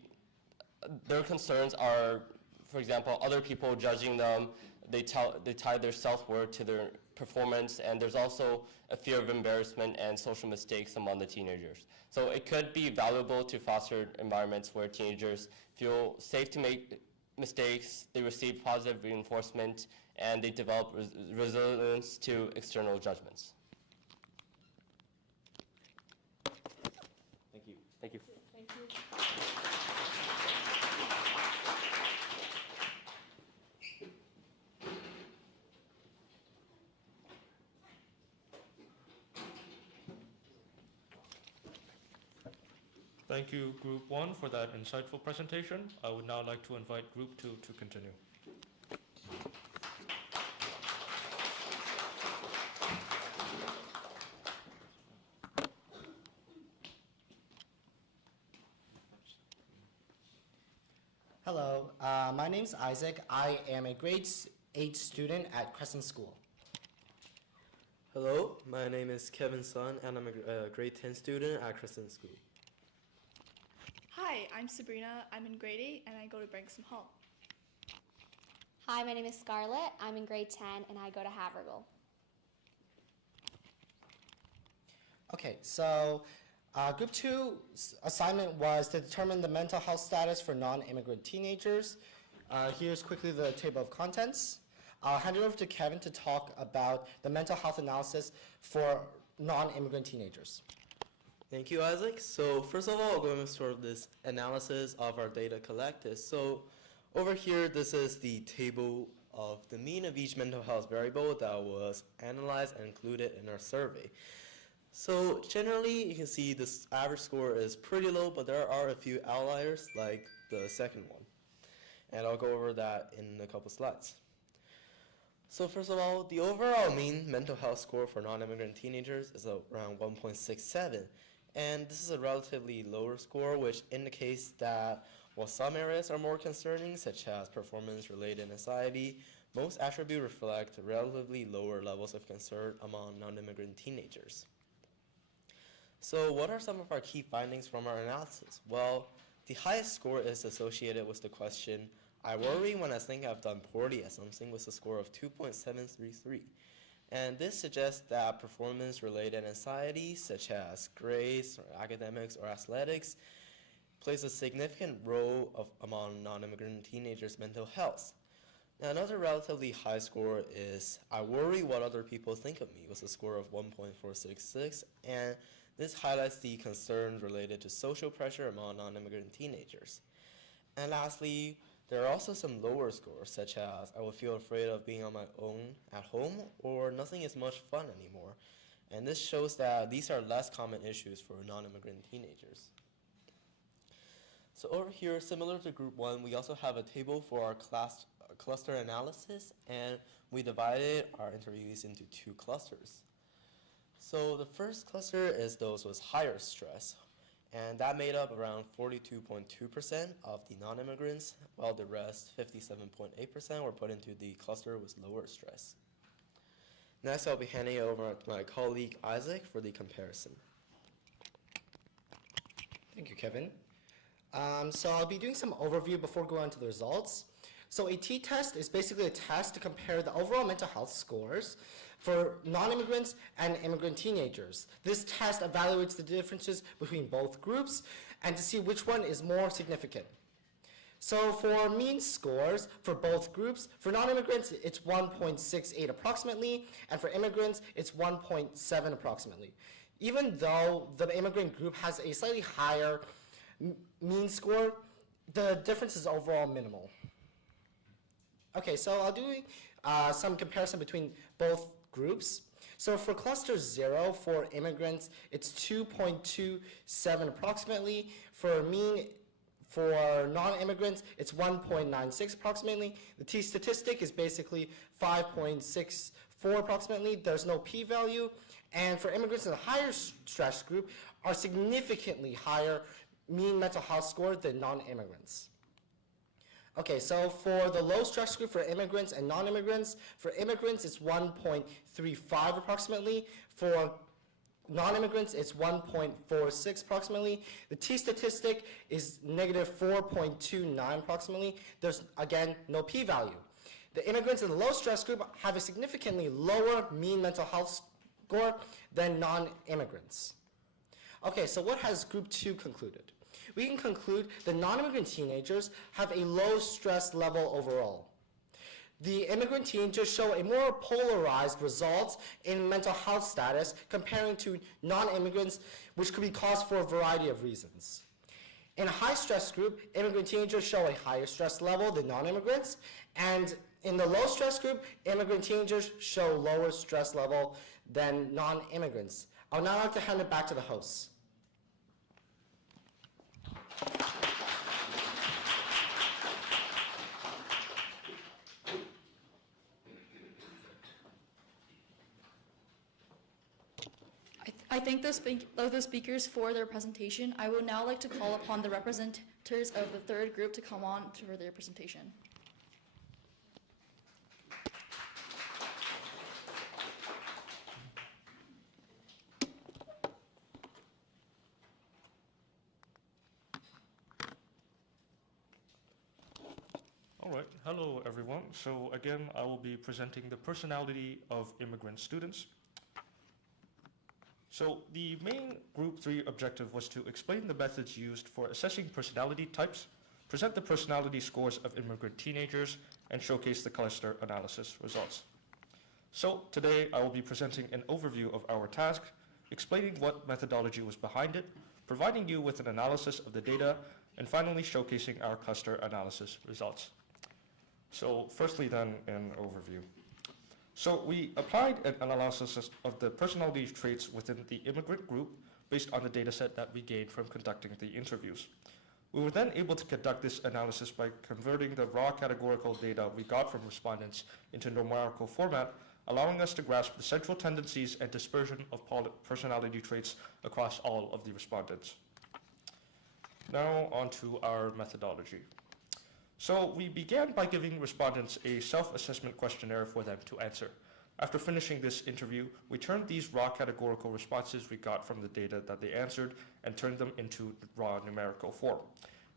their concerns are, for example, other people judging them. They tie their self-worth to their performance, and there's also a fear of embarrassment and social mistakes among the teenagers. So it could be valuable to foster environments where teenagers feel safe to make mistakes, they receive positive reinforcement, and they develop resilience to external judgments. Thank you. Thank you. Thank you. Thank you, Group 1, for that insightful presentation. I would now like to invite Group 2 to continue. Hello, my name is Isaac. I am a grade 8 student at Crescent School. Hello, my name is Kevin Sun, and I'm a grade 10 student at Crescent School. Hi, I'm Sabrina. I'm in grade 8 and I go to Branksome Hall. Hi, my name is Scarlett. I'm in grade 10 and I go to Havergal. Okay, so Group 2's assignment was to determine the mental health status for non-immigrant teenagers. Here's quickly the table of contents. I'll hand it over to Kevin to talk about the mental health analysis for non-immigrant teenagers. Thank you, Isaac. So first of all, I'll go into this analysis of our data collected. So over here, this is the table of the mean of each mental health variable that was analyzed and included in our survey. So generally, you can see this average score is pretty low, but there are a few outliers, like the second one. And I'll go over that in a couple slides. So first of all, the overall mean mental health score for non-immigrant teenagers is around 1.67. And this is a relatively lower score, which indicates that while some areas are more concerning, such as performance-related anxiety, most attributes reflect relatively lower levels of concern among non-immigrant teenagers. So what are some of our key findings from our analysis? Well, the highest score is associated with the question, I worry when I think I've done poorly at something, with a score of 2.733. And this suggests that performance-related anxiety, such as grades, or academics, or athletics, plays a significant role among non-immigrant teenagers' mental health. Now, another relatively high score is I worry what other people think of me, with a score of 1.466, and this highlights the concerns related to social pressure among non-immigrant teenagers. And lastly, there are also some lower scores, such as I will feel afraid of being on my own at home, or nothing is much fun anymore. And this shows that these are less common issues for non-immigrant teenagers. So over here, similar to group 1, we also have a table for our cluster analysis, and we divided our interviewees into 2 clusters. So the first cluster is those with higher stress, and that made up around 42.2% of the non-immigrants, while the rest, 57.8%, were put into the cluster with lower stress. Next, I'll be handing it over to my colleague Isaac for the comparison. Thank you, Kevin. So I'll be doing some overview before going on to the results. So a t-test is basically a test to compare the overall mental health scores for non-immigrants and immigrant teenagers. This test evaluates the differences between both groups and to see which one is more significant. So for mean scores for both groups, for non-immigrants it's 1.68 approximately, and for immigrants it's 1.7 approximately. Even though the immigrant group has a slightly higher mean score, the difference is overall minimal. Okay, so I'll do some comparison between both groups. So for cluster 0, for immigrants, it's 2.27 approximately. For non-immigrants, it's 1.96 approximately. The t-statistic is basically 5.64 approximately. There's no p-value. And for immigrants in the higher stress group are significantly higher mean mental health score than non-immigrants. Okay, so for the low stress group for immigrants and non-immigrants, for immigrants it's 1.35 approximately. For non-immigrants it's 1.46 approximately. The t-statistic is negative 4.29 approximately. There's, again, no p-value. The immigrants in the low stress group have a significantly lower mean mental health score than non-immigrants. Okay, so what has group 2 concluded? We can conclude that non-immigrant teenagers have a low stress level overall. The immigrant teenagers show a more polarized result in mental health status comparing to non-immigrants, which could be caused for a variety of reasons. In a high stress group, immigrant teenagers show a higher stress level than non-immigrants, and in the low stress group, immigrant teenagers show lower stress level than non-immigrants. I would now like to hand it back to the hosts. I thank the speakers for their presentation. I would now like to call upon the representatives of the third group to come on for their presentation. All right, hello everyone. So again, I will be presenting the personality of immigrant students. So the main Group 3 objective was to explain the methods used for assessing personality types, present the personality scores of immigrant teenagers, and showcase the cluster analysis results. So today I will be presenting an overview of our task, explaining what methodology was behind it, providing you with an analysis of the data, and finally showcasing our cluster analysis results. So firstly then, an overview. So we applied an analysis of the personality traits within the immigrant group based on the data set that we gained from conducting the interviews. We were then able to conduct this analysis by converting the raw categorical data we got from respondents into numerical format, allowing us to grasp the central tendencies and dispersion of personality traits across all of the respondents. Now on to our methodology. So we began by giving respondents a self-assessment questionnaire for them to answer. After finishing this interview, we turned these raw categorical responses we got from the data that they answered and turned them into raw numerical form.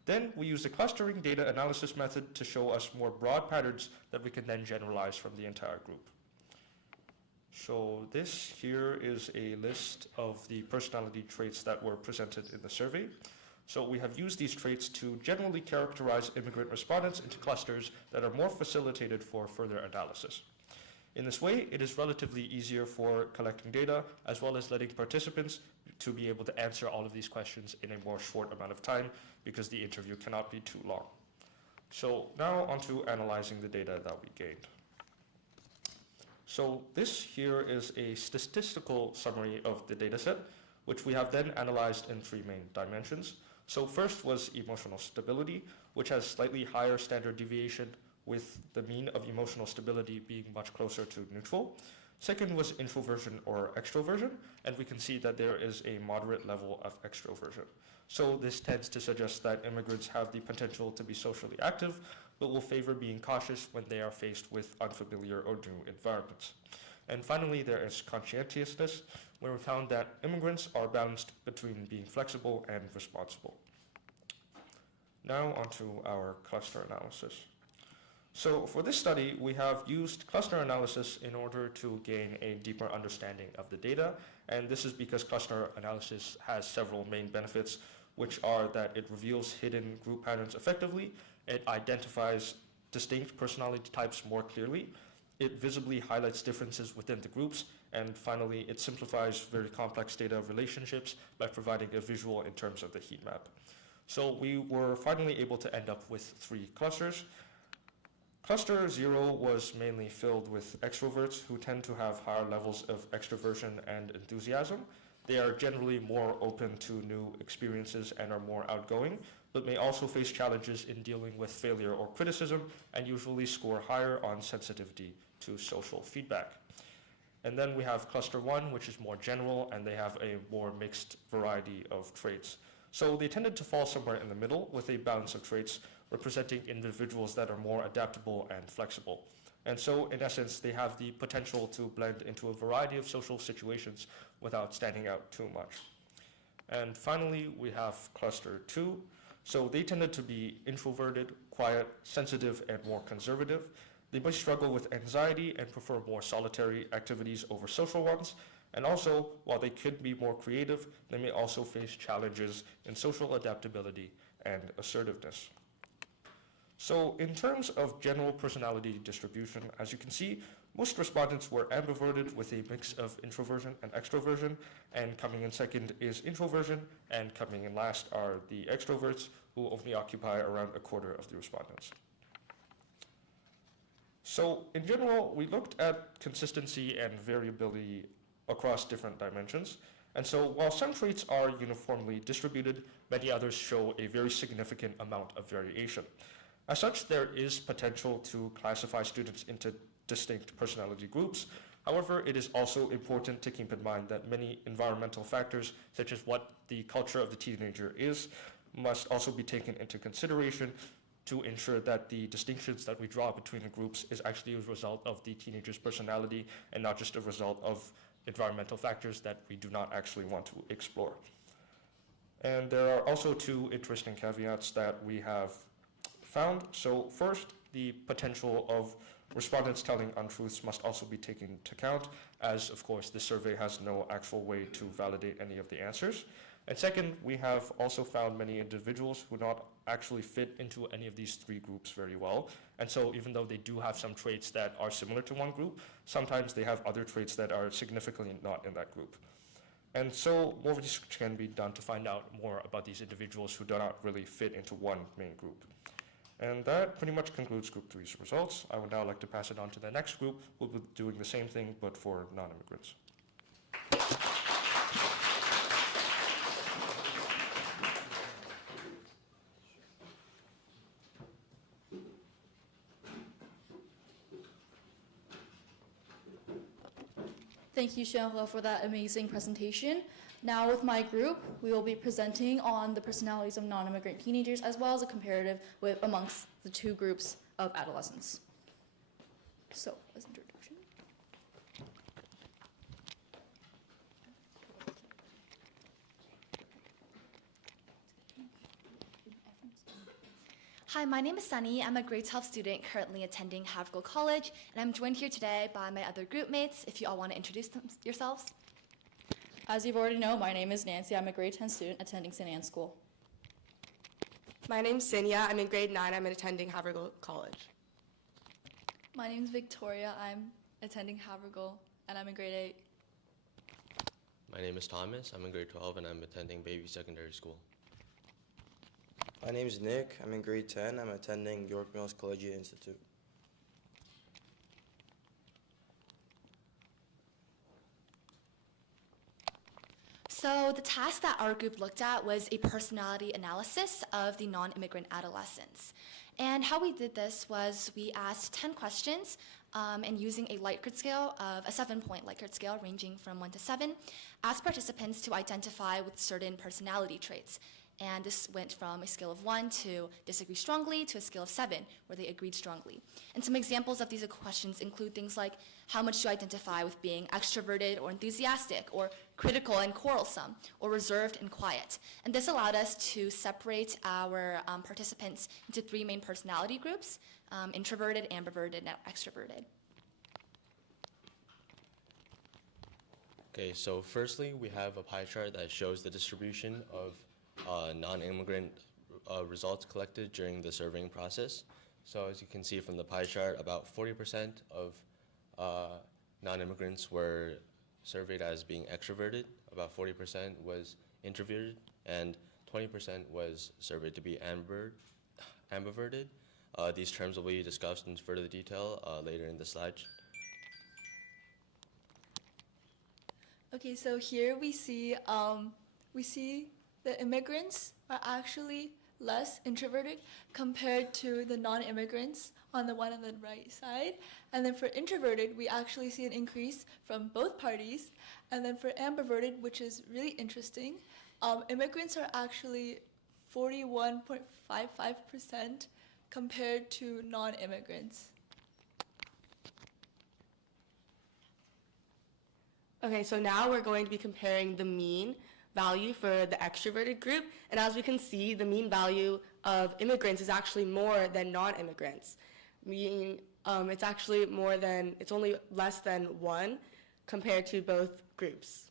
Then we used a clustering data analysis method to show us more broad patterns that we can then generalize from the entire group. So this here is a list of the personality traits that were presented in the survey. So we have used these traits to generally characterize immigrant respondents into clusters that are more facilitated for further analysis. In this way, it is relatively easier for collecting data as well as letting participants to be able to answer all of these questions in a more short amount of time because the interview cannot be too long. So now on to analyzing the data that we gained. So this here is a statistical summary of the data set, which we have then analyzed in 3 main dimensions. So first was emotional stability, which has slightly higher standard deviation, with the mean of emotional stability being much closer to neutral. Second was introversion or extroversion, and we can see that there is a moderate level of extroversion. So this tends to suggest that immigrants have the potential to be socially active, but will favor being cautious when they are faced with unfamiliar or new environments. And finally, there is conscientiousness, where we found that immigrants are balanced between being flexible and responsible. Now onto our cluster analysis. So for this study, we have used cluster analysis in order to gain a deeper understanding of the data, and this is because cluster analysis has several main benefits, which are that it reveals hidden group patterns effectively, it identifies distinct personality types more clearly, it visibly highlights differences within the groups, and finally, it simplifies very complex data relationships by providing a visual in terms of the heat map. So we were finally able to end up with 3 clusters. Cluster 0 was mainly filled with extroverts who tend to have higher levels of extroversion and enthusiasm. They are generally more open to new experiences and are more outgoing, but may also face challenges in dealing with failure or criticism and usually score higher on sensitivity to social feedback. And then we have cluster 1, which is more general, and they have a more mixed variety of traits. So they tended to fall somewhere in the middle with a balance of traits representing individuals that are more adaptable and flexible. And so, in essence, they have the potential to blend into a variety of social situations without standing out too much. And finally, we have cluster 2. So they tended to be introverted, quiet, sensitive, and more conservative. They may struggle with anxiety and prefer more solitary activities over social ones. And also, while they could be more creative, they may also face challenges in social adaptability and assertiveness. So in terms of general personality distribution, as you can see, most respondents were ambiverted with a mix of introversion and extroversion, and coming in second is introversion, and coming in last are the extroverts, who only occupy around a quarter of the respondents. So in general, we looked at consistency and variability across different dimensions, and so while some traits are uniformly distributed, many others show a very significant amount of variation. As such, there is potential to classify students into distinct personality groups. However, it is also important to keep in mind that many environmental factors, such as what the culture of the teenager is, must also be taken into consideration to ensure that the distinctions that we draw between the groups is actually a result of the teenager's personality and not just a result of environmental factors that we do not actually want to explore. And there are also 2 interesting caveats that we have found. So first, the potential of respondents telling untruths must also be taken into account, as of course the survey has no actual way to validate any of the answers. And second, we have also found many individuals who not actually fit into any of these 3 groups very well. And so even though they do have some traits that are similar to one group, sometimes they have other traits that are significantly not in that group. And so more research can be done to find out more about these individuals who do not really fit into one main group. And that pretty much concludes Group 3's results. I would now like to pass it on to the next group, who will be doing the same thing, but for non-immigrants. Thank you, Xianhe, for that amazing presentation. Now with my group, we will be presenting on the personalities of non-immigrant teenagers as well as a comparative amongst the two groups of adolescents. So, as introduction. Hi, my name is Sunny. I'm a grade 12 student currently attending Havergal College, and I'm joined here today by my other group mates, if you all want to introduce yourselves. As you've already know, my name is Nancy. I'm a grade 10 student attending St. Anne's School. My name's Sinya. I'm in grade 9. I'm attending Havergal College. My name's Victoria. I'm attending Havergal, and I'm in grade 8. My name is Thomas. I'm in grade 12, and I'm attending Baby Secondary School. My name is Nick. I'm in grade 10. I'm attending York Mills Collegiate Institute. So the task that our group looked at was a personality analysis of the non-immigrant adolescents. And how we did this was we asked 10 questions and using a Likert scale of a 7-point Likert scale ranging from 1 to 7, asked participants to identify with certain personality traits. And this went from a scale of 1 to disagree strongly to a scale of 7, where they agreed strongly. And some examples of these questions include things like, how much do you identify with being extroverted or enthusiastic, or critical and quarrelsome, or reserved and quiet? And this allowed us to separate our participants into 3 main personality groups, introverted, ambiverted, and extroverted. Okay, so firstly, we have a pie chart that shows the distribution of non-immigrant results collected during the surveying process. So as you can see from the pie chart, about 40% of non-immigrants were surveyed as being extroverted, about 40% was introverted, and 20% was surveyed to be ambiverted. These terms will be discussed in further detail later in the slides. Okay, so here we see the immigrants are actually less introverted compared to the non-immigrants on the one on the right side. And then for introverted, we actually see an increase from both parties. And then for ambiverted, which is really interesting, immigrants are actually 41.55% compared to non-immigrants. Okay, so now we're going to be comparing the mean value for the extroverted group. And as we can see, the mean value of immigrants is actually more than non-immigrants. Meaning it's only less than 1 compared to both groups.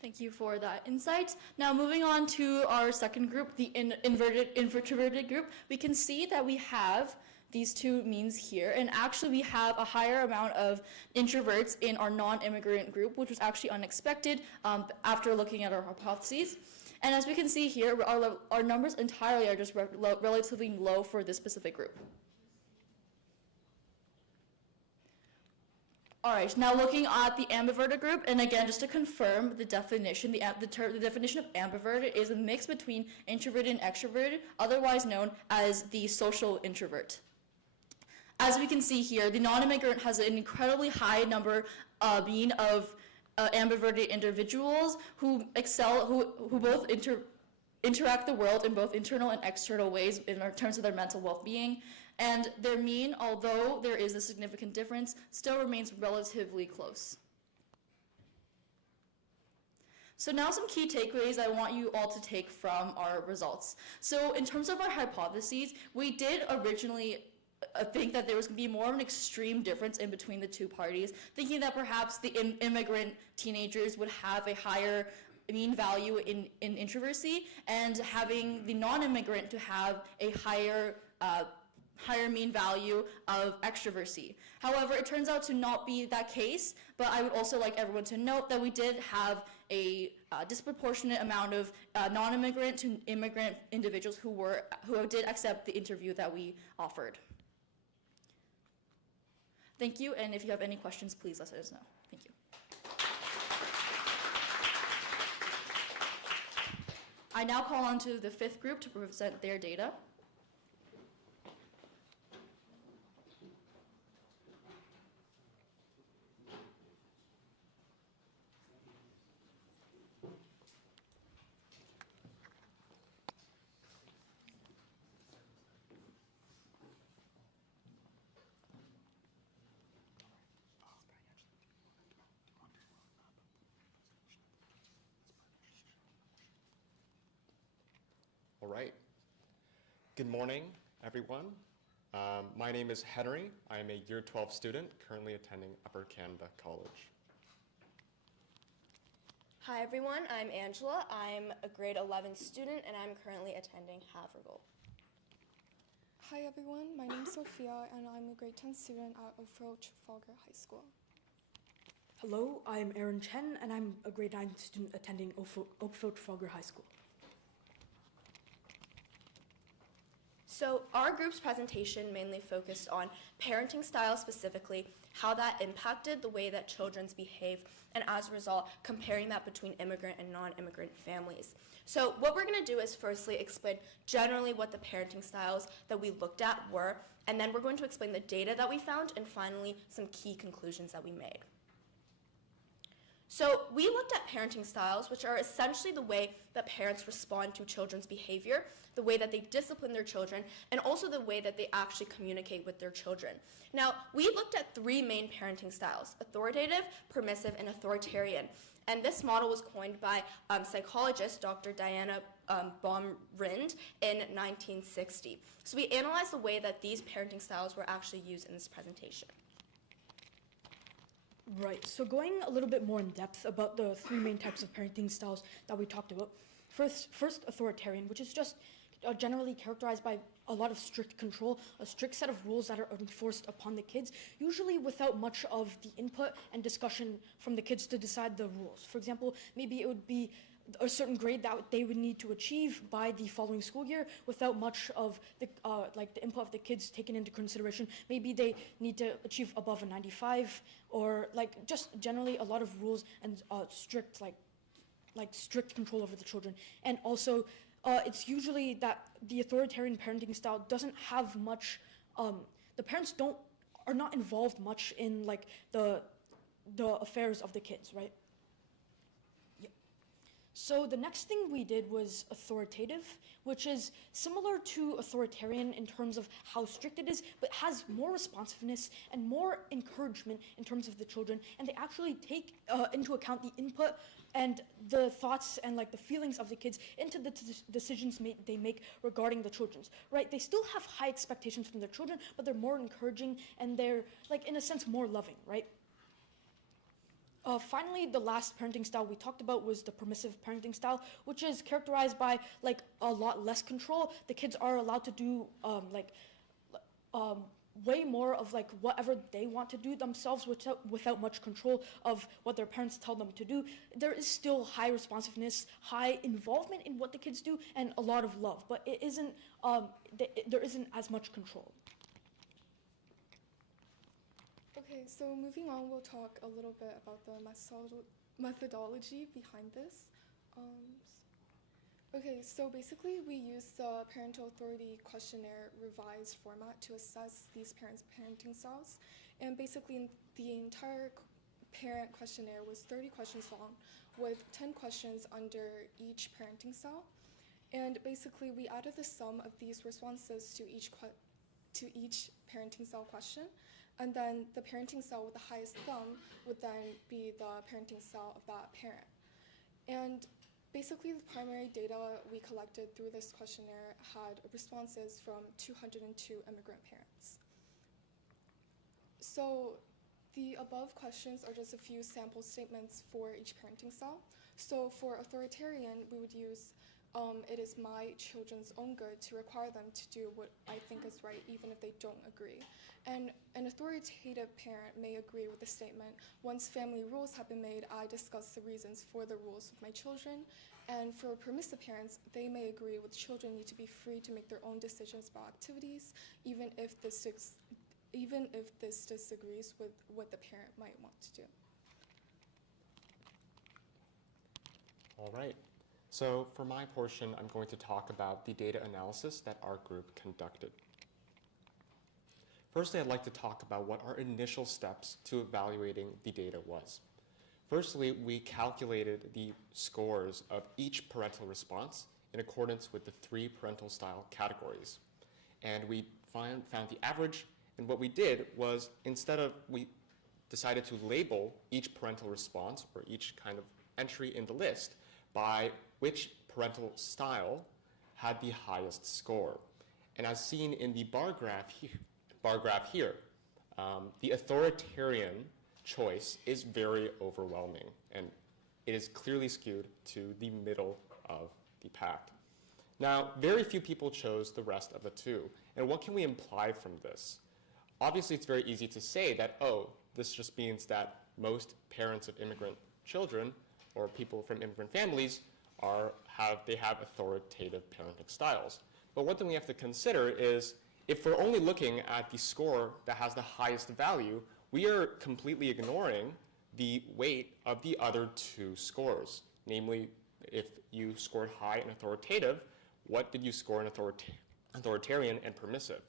Thank you for that insight. Now moving on to our second group, the introverted group, we can see that we have these 2 means here, and actually we have a higher amount of introverts in our non-immigrant group, which was actually unexpected after looking at our hypotheses. And as we can see here, our numbers entirely are just relatively low for this specific group. All right, now looking at the ambiverted group, and again, just to confirm the definition, the definition of ambiverted is a mix between introverted and extroverted, otherwise known as the social introvert. As we can see here, the non-immigrant has an incredibly high number of ambiverted individuals who excel, who both interact the world in both internal and external ways in terms of their mental well-being. And their mean, although there is a significant difference, still remains relatively close. So now some key takeaways I want you all to take from our results. So in terms of our hypotheses, we did originally think that there was going to be more of an extreme difference in between the 2 parties, thinking that perhaps the immigrant teenagers would have a higher mean value in introversy, and having the non-immigrant to have a higher mean value of extroversy. However, it turns out to not be that case, but I would also like everyone to note that we did have a disproportionate amount of non-immigrant to immigrant individuals who did accept the interview that we offered. Thank you, and if you have any questions, please let us know. Thank you. I now call on to the fifth group to present their data. All right. Good morning, everyone. My name is Henry. I am a Year 12 student currently attending Upper Canada College. Hi everyone, I'm Angela. I'm a grade 11 student and I'm currently attending Havergal. Hi everyone, my name is Sophia and I'm a grade 10 student at Oakville Trafalgar High School. Hello, I'm Aaron Chen and I'm a grade 9 student attending Oakville Trafalgar High School. So our group's presentation mainly focused on parenting style specifically, how that impacted the way that children's behave, and as a result, comparing that between immigrant and non-immigrant families. So what we're going to do is firstly explain generally what the parenting styles that we looked at were, and then we're going to explain the data that we found, and finally, some key conclusions that we made. So we looked at parenting styles, which are essentially the way that parents respond to children's behavior, the way that they discipline their children, and also the way that they actually communicate with their children. Now, we looked at three main parenting styles: authoritative, permissive, and authoritarian. And this model was coined by psychologist Dr. Diana Baum-Rind in 1960. So we analyzed the way that these parenting styles were actually used in this presentation. Right, so going a little bit more in depth about the three main types of parenting styles that we talked about. First authoritarian, which is just generally characterized by a lot of strict control, a strict set of rules that are enforced upon the kids, usually without much of the input and discussion from the kids to decide the rules. For example, maybe it would be a certain grade that they would need to achieve by the following school year without much of the the input of the kids taken into consideration. Maybe they need to achieve above a 95, or just generally a lot of rules and strict strict control over the children. And also it's usually that the authoritarian parenting style doesn't have much, the parents are not involved much in the affairs of the kids, right? So the next thing we did was authoritative, which is similar to authoritarian in terms of how strict it is, but has more responsiveness and more encouragement in terms of the children, and they actually take into account the input and the thoughts and the feelings of the kids into the decisions they make regarding the children's, right? They still have high expectations from their children, but they're more encouraging and they're in a sense more loving, right? Finally, the last parenting style we talked about was the permissive parenting style, which is characterized by a lot less control. The kids are allowed to do way more of whatever they want to do themselves without much control of what their parents tell them to do. There is still high responsiveness, high involvement in what the kids do, and a lot of love, but it isn't there isn't as much control. Okay, so moving on, we'll talk a little bit about the methodology behind this. Okay, so basically we use the Parental Authority Questionnaire revised format to assess these parents' parenting styles. And basically the entire parent questionnaire was 30 questions long with 10 questions under each parenting style. And basically we added the sum of these responses to each parenting style question. And then the parenting style with the highest thumb would then be the parenting style of that parent. And basically the primary data we collected through this questionnaire had responses from 202 immigrant parents. So the above questions are just a few sample statements for each parenting style. So for authoritarian, we would use it is my children's own good to require them to do what I think is right, even if they don't agree. And an authoritative parent may agree with the statement, once family rules have been made, I discuss the reasons for the rules with my children. And for permissive parents, they may agree with children need to be free to make their own decisions about activities, even if this disagrees with what the parent might want to do. All right. So for my portion, I'm going to talk about the data analysis that our group conducted. Firstly, I'd like to talk about what our initial steps to evaluating the data was. Firstly, we calculated the scores of each parental response in accordance with the 3 parental style categories. And we found the average, and what we did was we decided to label each parental response or each kind of entry in the list by which parental style had the highest score. And as seen in the bar graph here, the authoritarian choice is very overwhelming, and it is clearly skewed to the middle of the pack. Now, very few people chose the rest of the 2, and what can we imply from this? Obviously, it's very easy to say that, oh, this just means that most parents of immigrant children or people from immigrant families have authoritative parenting styles. But one thing we have to consider is if we're only looking at the score that has the highest value, we are completely ignoring the weight of the other 2 scores. Namely, if you scored high and authoritative, what did you score in authoritarian and permissive?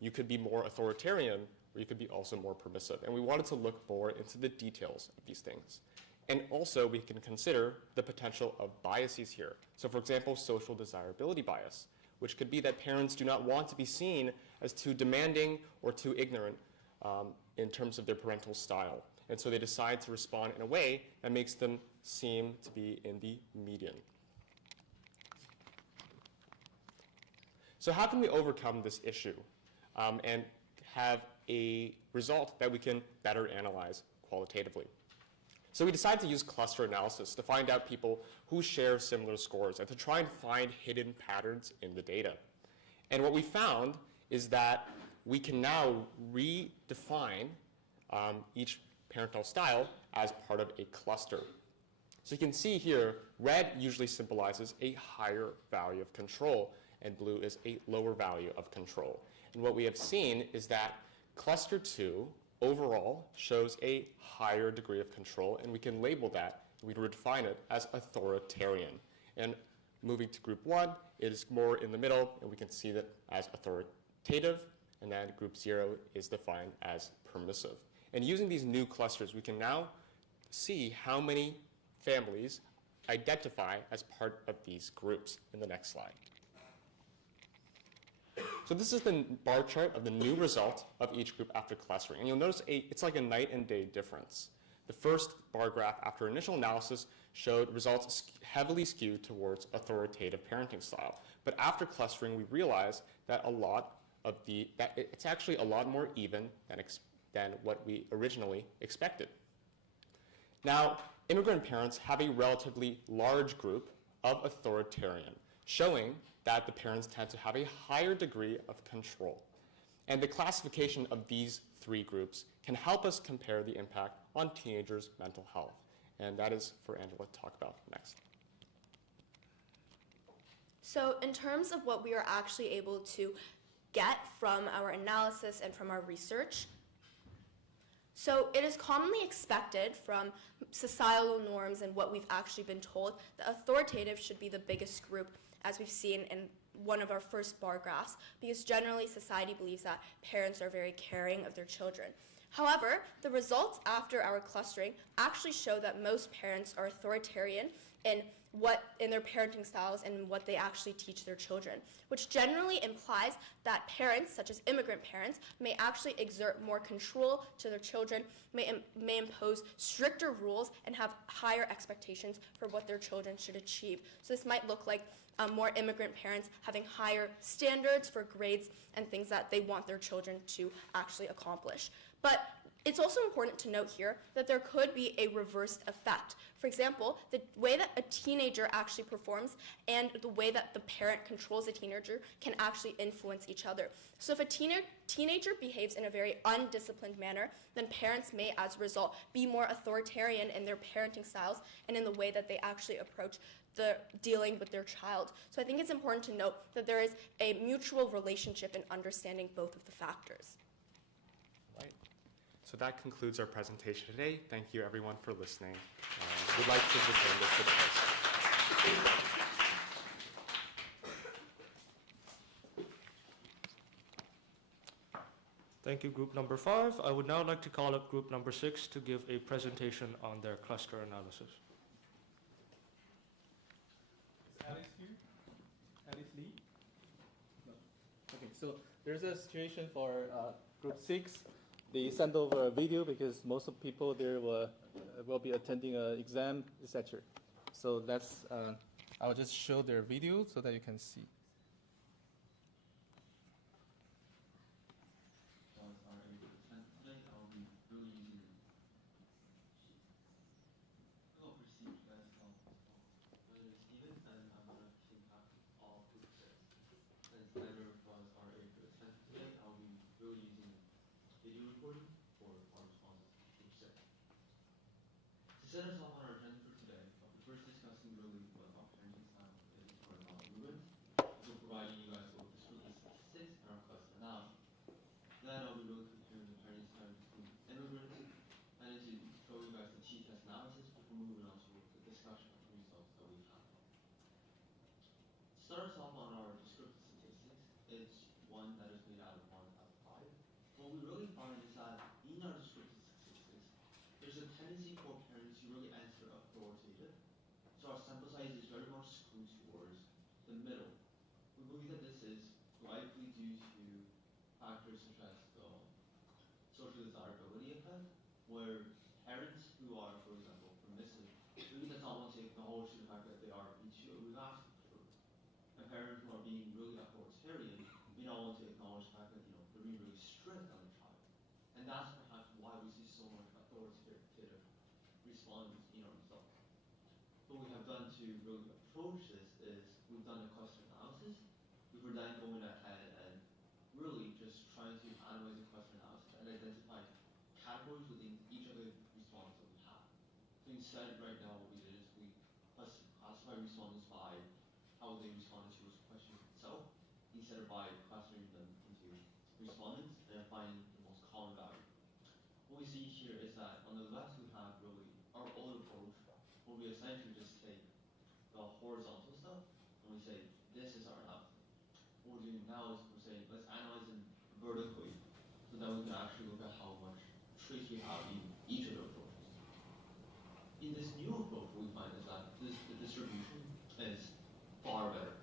You could be more authoritarian, or you could be also more permissive. And we wanted to look more into the details of these things. And also, we can consider the potential of biases here. So for example, social desirability bias, which could be that parents do not want to be seen as too demanding or too ignorant in terms of their parental style. And so they decide to respond in a way that makes them seem to be in the median. So how can we overcome this issue and have a result that we can better analyze qualitatively? So we decided to use cluster analysis to find out people who share similar scores and to try and find hidden patterns in the data. And what we found is that we can now redefine each parental style as part of a cluster. So you can see here, red usually symbolizes a higher value of control, and blue is a lower value of control. And what we have seen is that cluster 2 overall shows a higher degree of control, and we can label that, we redefine it as authoritarian. And moving to group 1, it is more in the middle, and we can see that as authoritative, and then group 0 is defined as permissive. And using these new clusters, we can now see how many families identify as part of these groups in the next slide. So this is the bar chart of the new result of each group after clustering. And you'll notice it's like a night and day difference. The first bar graph after initial analysis showed results heavily skewed towards authoritative parenting style. But after clustering, we realized that it's actually a lot more even than what we originally expected. Now, immigrant parents have a relatively large group of authoritarian, showing that the parents tend to have a higher degree of control. And the classification of these 3 groups can help us compare the impact on teenagers' mental health. And that is for Angela to talk about next. So in terms of what we are actually able to get from our analysis and from our research, so it is commonly expected from societal norms and what we've actually been told that authoritative should be the biggest group, as we've seen in one of our first bar graphs, because generally society believes that parents are very caring of their children. However, the results after our clustering actually show that most parents are authoritarian in their parenting styles and what they actually teach their children, which generally implies that parents, such as immigrant parents, may actually exert more control to their children, may impose stricter rules, and have higher expectations for what their children should achieve. So this might look like more immigrant parents having higher standards for grades and things that they want their children to actually accomplish. But it's also important to note here that there could be a reversed effect. For example, the way that a teenager actually performs and the way that the parent controls a teenager can actually influence each other. So if a teenager behaves in a very undisciplined manner, then parents may, as a result, be more authoritarian in their parenting styles and in the way that they actually approach the dealing with their child. So I think it's important to note that there is a mutual relationship in understanding both of the factors. So that concludes our presentation today. Thank you everyone for listening. We'd like to return this to the host. Thank you, group number 5. I would now like to call up group number 6 to give a presentation on their cluster analysis. Is Alice here? Alice Lee? No. Okay, so there's a situation for group 6. They sent over a video because most of people there will be attending an exam, etc. So let's, I'll just show their video so that you can see. To set us off on our agenda for today, I'll be first discussing really what our parenting style is for non-immigrants, before providing you guys with descriptive statistics and our cluster analysis. Then I'll be really comparing the parenting style between immigrants, and to show you guys the t-test analysis before moving on to the discussion of the results that we have. To start us off on our descriptive statistics, it's one that is made out of 1 out of 5. What we really find is that in our descriptive statistics, there's a tendency for parents to really answer authoritative. So our sample size is very much skewed towards the middle. We believe that this is likely due to factors such as the social desirability effect, where parents who are, for example, permissive, really does not want to acknowledge the fact that they are into a relapse with children. And parents who are being really authoritarian may not want to acknowledge the fact that they're being really strict on the child. And that's perhaps why we see so much authoritative respondents in our results. What we have done to really approach this is we've done a cluster analysis. We were then going ahead and really just trying to analyze the cluster analysis and identify categories within each of the responses that we have. So instead, right now, what we did is we classify respondents by how they responded to the question itself, instead of by clustering them into respondents and finding the most common value. What we see here is that on the left we have really our old approach, where we essentially just take the horizontal stuff and we say, this is our analysis. What we're doing now is we're saying, let's analyze them vertically, so that we can actually look at how much trace we have in each of the approaches. In this new approach, what we find is that the distribution is far better,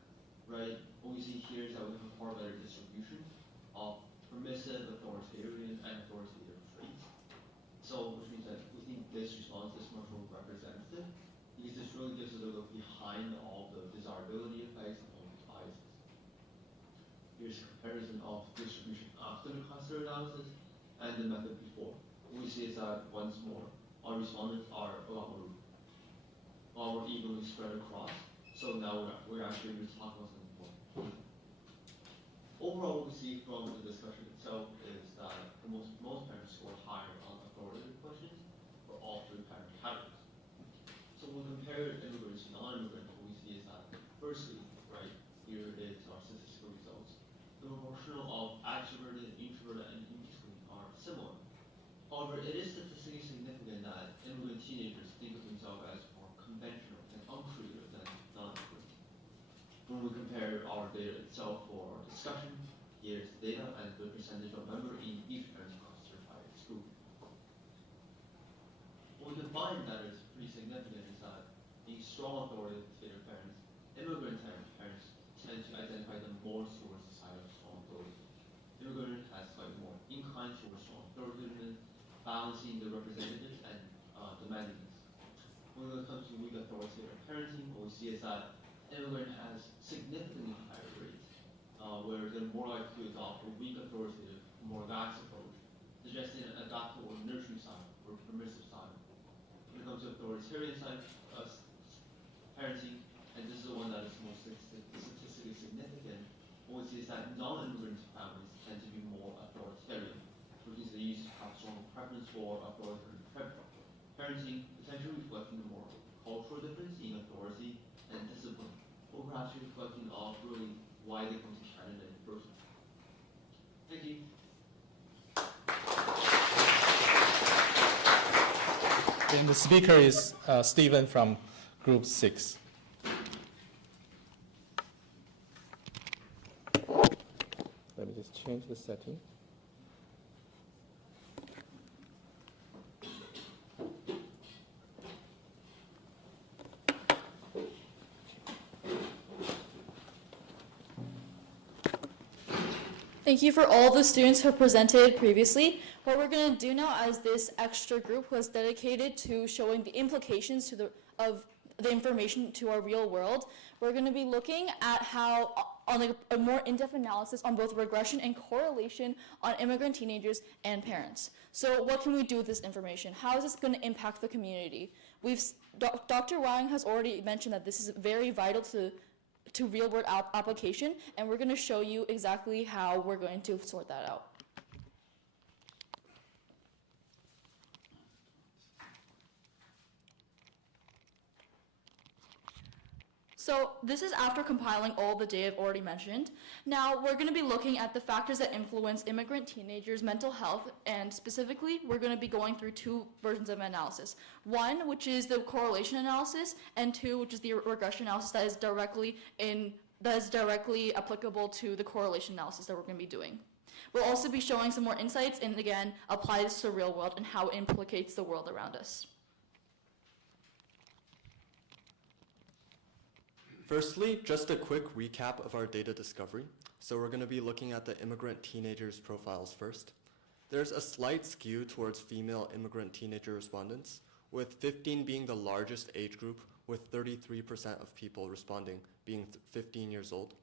right? What we see here is that we have a far better distribution of permissive, authoritarian, and authoritative traits. So, which means that we think this response is much more representative, because this really gives us a look behind all the desirability effects and all the biases. Here's a comparison of distribution after the cluster analysis and the method before. What we see is that once more, our respondents are a lot more evenly spread across. So now we're actually going to talk about something more. Overall, what we see from the discussion itself is that most parents score higher on authoritative questions for all 3 parent categories. So when we compare immigrants to non-immigrants, what we see is that, firstly, right, here is our statistical results. The proportion of extroverted, introverted, and in-between are similar. However, it is statistically significant that immigrant teenagers think of themselves as more conventional and uncreative than non-immigrants. When we compare our data itself for discussion, here's the data and the percentage of member in each parent's cluster by school. What we can find that is pretty significant is that in strong authoritative parents, immigrant parents tend to identify them more towards the side of strong authority. Immigrant has slightly more inclined towards strong authoritativeness, balancing the representatives and demandingness. When it comes to weak authoritative parenting, what we see is that immigrant has significantly higher rates, where they're more likely to adopt a weak authoritative, more lax approach, suggesting an adaptive or nurturing style or permissive style. When it comes to authoritarian side parenting, and this is the one that is most statistically significant, what we see is that non-immigrant families tend to be more authoritarian, which means they used to have strong preference for authoritarian parenting, potentially reflecting a more cultural difference in authority and discipline, or perhaps reflecting of really why they come to Canada in the first place. Thank you. And the speaker is Stephen from Group 6. Let me just change the setting. Thank you for all the students who presented previously. What we're going to do now, as this extra group was dedicated to showing the implications of the information to our real world, we're going to be looking at how, on like a more in-depth analysis on both regression and correlation on immigrant teenagers and parents. So what can we do with this information? How is this going to impact the community? Dr. Wang has already mentioned that this is very vital to real-world application, and we're going to show you exactly how we're going to sort that out. So this is after compiling all the data I've already mentioned. Now we're going to be looking at the factors that influence immigrant teenagers' mental health, and specifically we're going to be going through two versions of analysis. One, which is the correlation analysis, and two, which is the regression analysis that is directly applicable to the correlation analysis that we're going to be doing. We'll also be showing some more insights and again apply this to the real world and how it implicates the world around us. Firstly, just a quick recap of our data discovery. So we're going to be looking at the immigrant teenagers' profiles first. There's a slight skew towards female immigrant teenager respondents, with 15 being the largest age group, with 33% of people responding being 15 years old.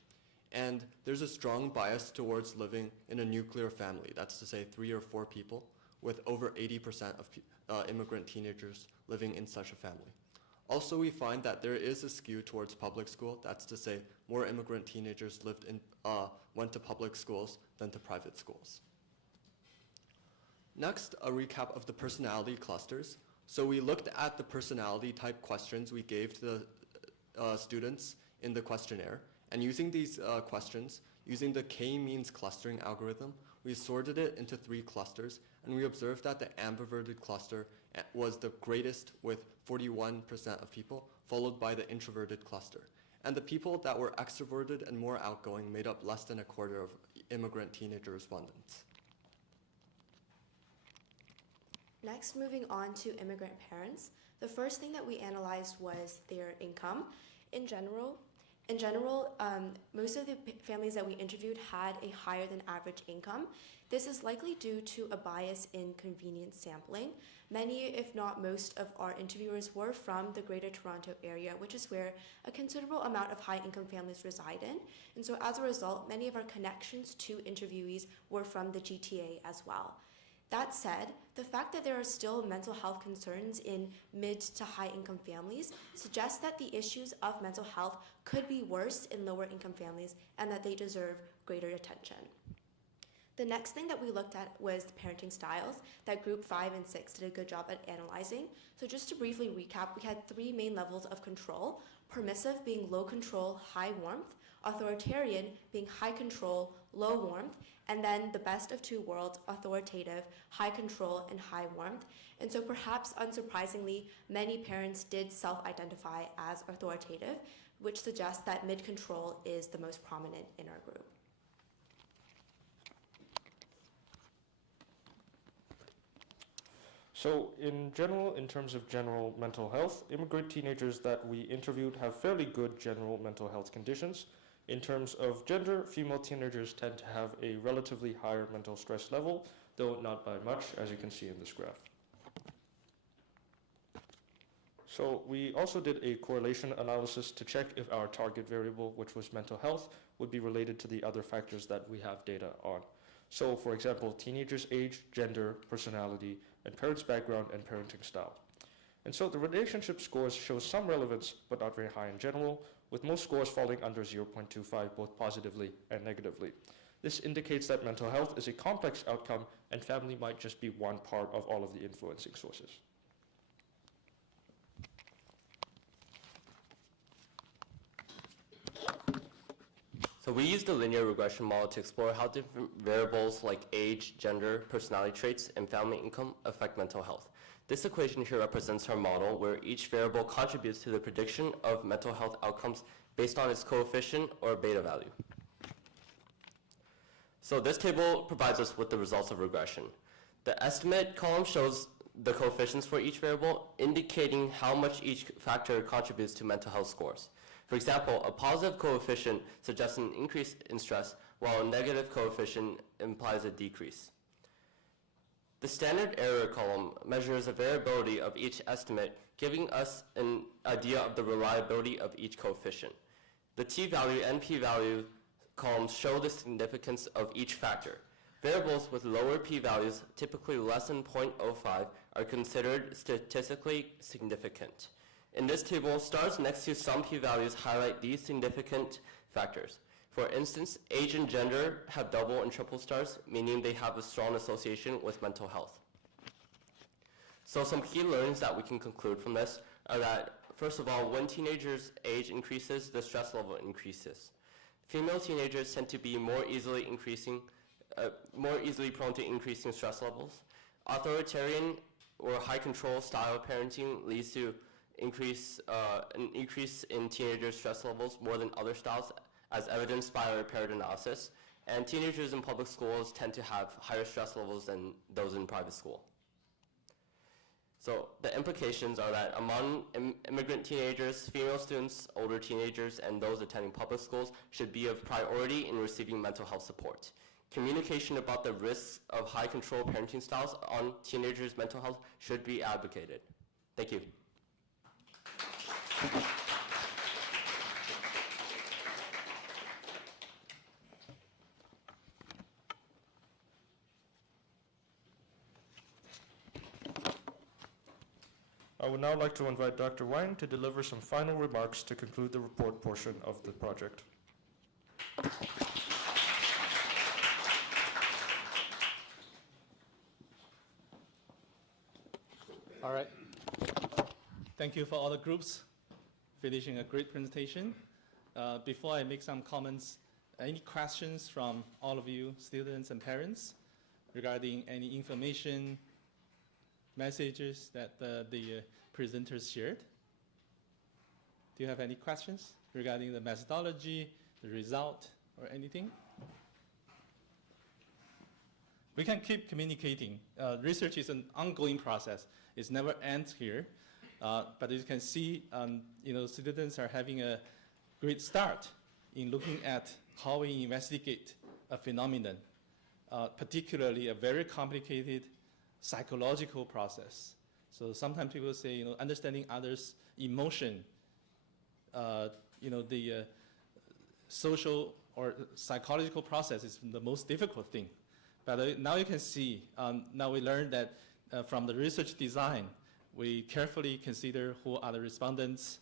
And there's a strong bias towards living in a nuclear family, that's to say 3 or 4 people, with over 80% of immigrant teenagers living in such a family. Also, we find that there is a skew towards public school. That's to say, more immigrant teenagers went to public schools than to private schools. Next, a recap of the personality clusters. So we looked at the personality type questions we gave to the students in the questionnaire. And using these questions, using the k-means clustering algorithm, we sorted it into 3 clusters, and we observed that the ambiverted cluster was the greatest with 41% of people, followed by the introverted cluster. And the people that were extroverted and more outgoing made up less than a quarter of immigrant teenager respondents. Next, moving on to immigrant parents, the first thing that we analyzed was their income. In general, most of the families that we interviewed had a higher than average income. This is likely due to a bias in convenience sampling. Many, if not most, of our interviewers were from the Greater Toronto Area, which is where a considerable amount of high-income families reside in. And so as a result, many of our connections to interviewees were from the GTA as well. That said, the fact that there are still mental health concerns in mid to high income families suggests that the issues of mental health could be worse in lower income families and that they deserve greater attention. The next thing that we looked at was the parenting styles that group 5 and 6 did a good job at analyzing. So just to briefly recap, we had 3 main levels of control: permissive being low control, high warmth; authoritarian being high control, low warmth; and then the best of 2 worlds, authoritative, high control, and high warmth. And so perhaps unsurprisingly, many parents did self-identify as authoritative, which suggests that mid-control is the most prominent in our group. So in general, in terms of general mental health, immigrant teenagers that we interviewed have fairly good general mental health conditions. In terms of gender, female teenagers tend to have a relatively higher mental stress level, though not by much, as you can see in this graph. So we also did a correlation analysis to check if our target variable, which was mental health, would be related to the other factors that we have data on. So for example, teenagers' age, gender, personality, and parents' background and parenting style. And so the relationship scores show some relevance, but not very high in general, with most scores falling under 0.25, both positively and negatively. This indicates that mental health is a complex outcome, and family might just be one part of all of the influencing sources. So we used the linear regression model to explore how different variables like age, gender, personality traits, and family income affect mental health. This equation here represents our model where each variable contributes to the prediction of mental health outcomes based on its coefficient or beta value. So this table provides us with the results of regression. The estimate column shows the coefficients for each variable, indicating how much each factor contributes to mental health scores. For example, a positive coefficient suggests an increase in stress, while a negative coefficient implies a decrease. The standard error column measures the variability of each estimate, giving us an idea of the reliability of each coefficient. The t-value and p-value columns show the significance of each factor. Variables with lower p-values, typically less than 0.05, are considered statistically significant. In this table, stars next to some p-values highlight these significant factors. For instance, age and gender have double and triple stars, meaning they have a strong association with mental health. So some key learnings that we can conclude from this are that, first of all, when teenagers' age increases, the stress level increases. Female teenagers tend to be more easily prone to increasing stress levels. Authoritarian or high control style parenting leads to an increase in teenagers' stress levels more than other styles, as evidenced by our paired analysis. And teenagers in public schools tend to have higher stress levels than those in private school. So the implications are that among immigrant teenagers, female students, older teenagers, and those attending public schools should be of priority in receiving mental health support. Communication about the risks of high control parenting styles on teenagers' mental health should be advocated. Thank you. I would now like to invite Dr. Wang to deliver some final remarks to conclude the report portion of the project. All right. Thank you for all the groups finishing a great presentation. Before I make some comments, any questions from all of you, students and parents, regarding any information, messages that the presenters shared? Do you have any questions regarding the methodology, the result, or anything? We can keep communicating. Research is an ongoing process. It never ends here. But as you can see, students are having a great start in looking at how we investigate a phenomenon, particularly a very complicated psychological process. So sometimes people say, understanding others' emotion, the social or psychological process is the most difficult thing. But now you can see, now we learned that from the research design, we carefully consider who are the respondents,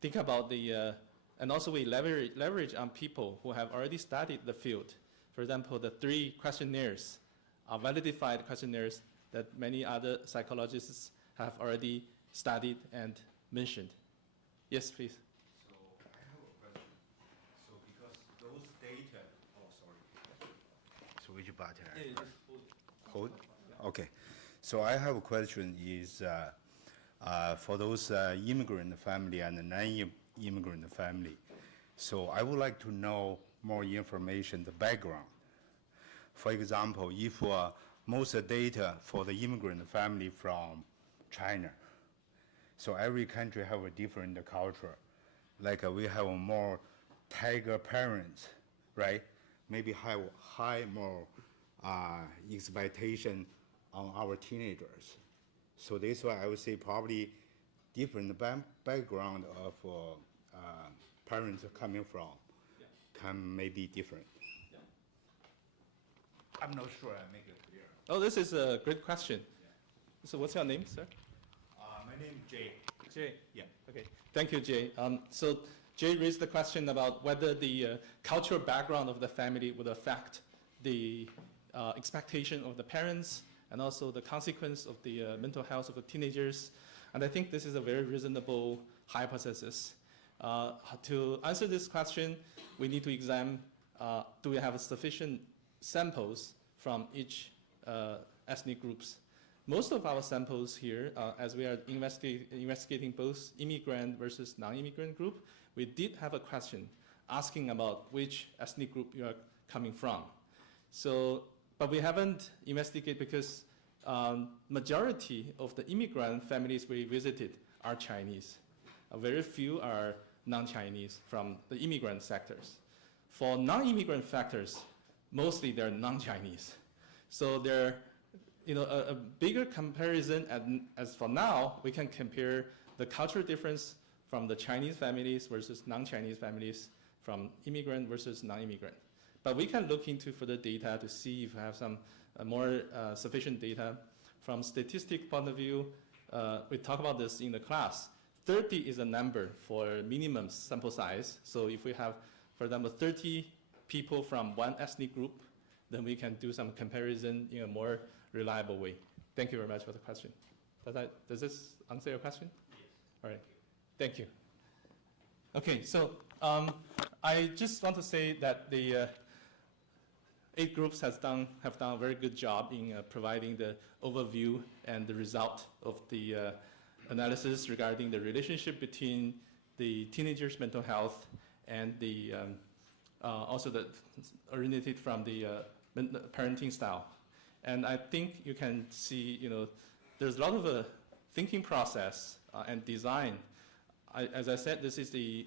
think about and also we leverage on people who have already studied the field. For example, the 3 questionnaires are validated questionnaires that many other psychologists have already studied and mentioned. Yes, please. So I have a question. So because those data, So which button? Hold. Okay. So I have a question is for those immigrant family and non-immigrant family. So I would like to know more information, the background. For example, if most data for the immigrant family from China, so every country have a different culture. Like we have more tiger parents, right? Maybe have high more expectation on our teenagers. So this is why I would say probably different background of parents coming from can maybe different. Yeah. I'm not sure I make it clear. Oh, this is a great question. Yeah. So what's your name, sir? My name is Jay. Jay? Yeah. Okay, thank you, Jay. So Jay raised the question about whether the cultural background of the family would affect the expectation of the parents and also the consequence of the mental health of the teenagers. And I think this is a very reasonable hypothesis. To answer this question, we need to examine, do we have sufficient samples from each ethnic groups? Most of our samples here, as we are investigating both immigrant versus non-immigrant group, we did have a question asking about which ethnic group you are coming from. So, but we haven't investigated because majority of the immigrant families we visited are Chinese. Very few are non-Chinese from the immigrant sectors. For non-immigrant factors, mostly they're non-Chinese. So they're, a bigger comparison, as for now, we can compare the cultural difference from the Chinese families versus non-Chinese families, from immigrant versus non-immigrant. But we can look into further data to see if we have some more sufficient data. From statistic point of view, we talk about this in the class. 30 is a number for minimum sample size. So if we have, for example, 30 people from one ethnic group, then we can do some comparison in a more reliable way. Thank you very much for the question. Does this answer your question? Yes. All right. Thank you. Okay, so I just want to say that the 8 groups have done a very good job in providing the overview and the result of the analysis regarding the relationship between the teenagers' mental health and the also the originated from the parenting style. And I think you can see, there's a lot of thinking process and design. As I said, this is the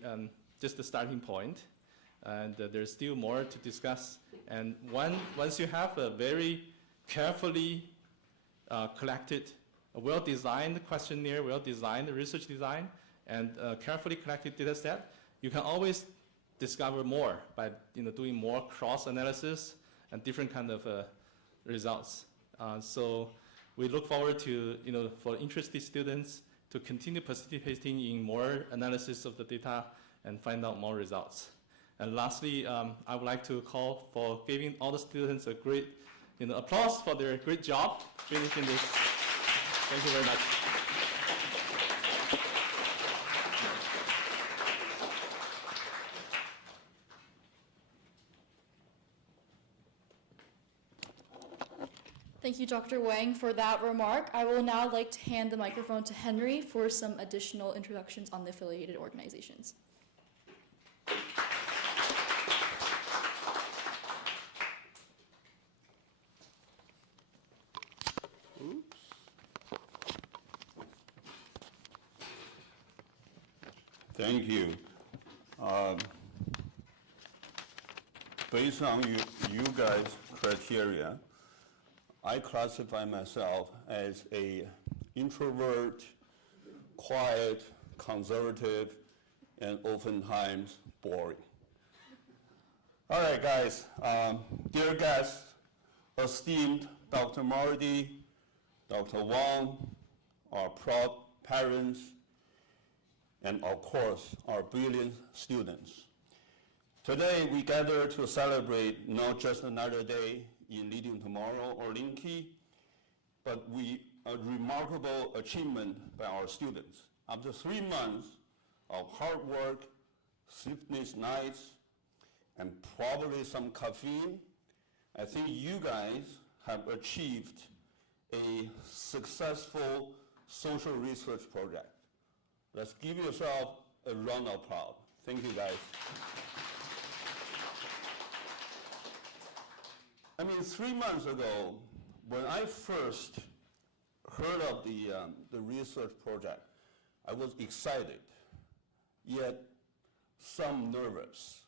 just the starting point, and there's still more to discuss. And once you have a very carefully collected, a well-designed questionnaire, well-designed research design, and a carefully collected data set, you can always discover more by doing more cross-analysis and different kind of results. So we look forward to, for interested students to continue participating in more analysis of the data and find out more results. And lastly, I would like to call for giving all the students a great applause for their great job finishing this. Thank you very much. Thank you, Dr. Wang, for that remark. I will now like to hand the microphone to Henry for some additional introductions on the affiliated organizations. Thank you. Based on you guys' criteria, I classify myself as a introvert, quiet, conservative, and oftentimes boring. All right, guys. Dear guests, esteemed Dr. Mardi, Dr. Wang, our proud parents, and of course, our brilliant students. Today, we gather to celebrate not just another day in Leading Tomorrow or Linky, but a remarkable achievement by our students. After 3 months of hard work, sleepless nights, and probably some caffeine, I think you guys have achieved a successful social research project. Let's give yourself a round of applause. Thank you, guys. 3 months ago, when I first heard of the research project, I was excited, yet some nervous,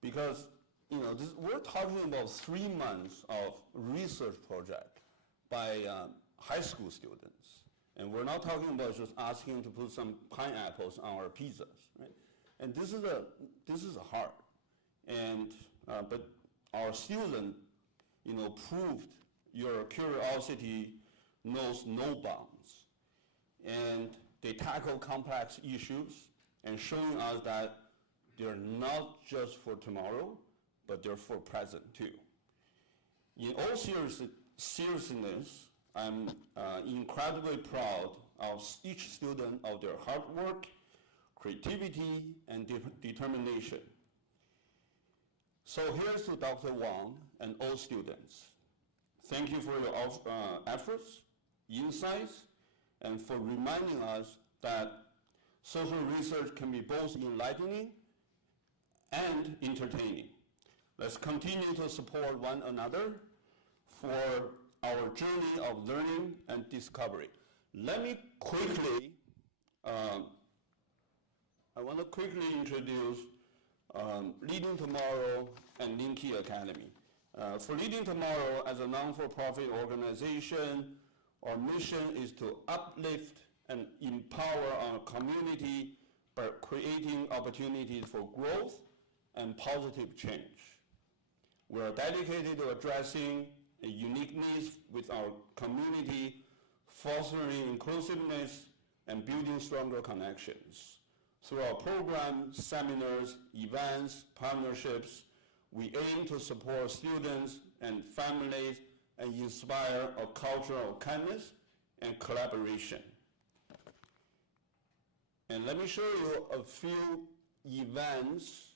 because we're talking about 3 months of research project by high school students, and we're not talking about just asking to put some pineapples on our pizzas, right? And this is hard, and but our students, proved your curiosity knows no bounds, and they tackle complex issues and showing us that they're not just for tomorrow, but they're for present too. In all seriousness, I'm incredibly proud of each student of their hard work, creativity, and determination. So here's to Dr. Wang and all students. Thank you for your efforts, insights, and for reminding us that social research can be both enlightening and entertaining. Let's continue to support one another for our journey of learning and discovery. Let me quickly, I want to quickly introduce Leading Tomorrow and Linky Academy. For Leading Tomorrow, as a non-for-profit organization, our mission is to uplift and empower our community by creating opportunities for growth and positive change. We are dedicated to addressing a unique needs with our community, fostering inclusiveness, and building stronger connections. Through our programs, seminars, events, partnerships, we aim to support students and families and inspire a culture of kindness and collaboration. And let me show you a few events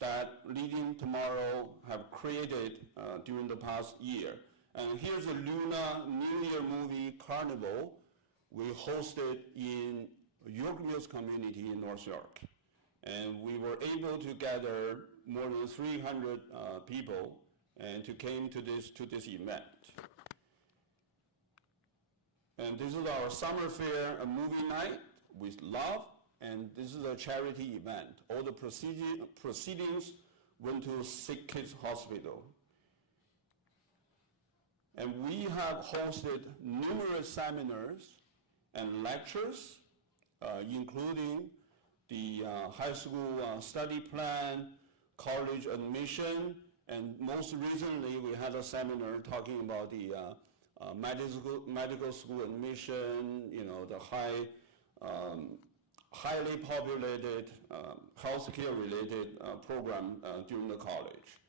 that Leading Tomorrow have created during the past year. And here's a Luna New Year movie carnival we hosted in York Mills community in North York. And we were able to gather more than 300 people and to came to this event. And this is our summer fair, a movie night with love, and this is a charity event. All the proceedings went to Sick Kids Hospital. And we have hosted numerous seminars and lectures, including the high school study plan, college admission, and most recently we had a seminar talking about the medical school admission, the highly populated healthcare related program during the college.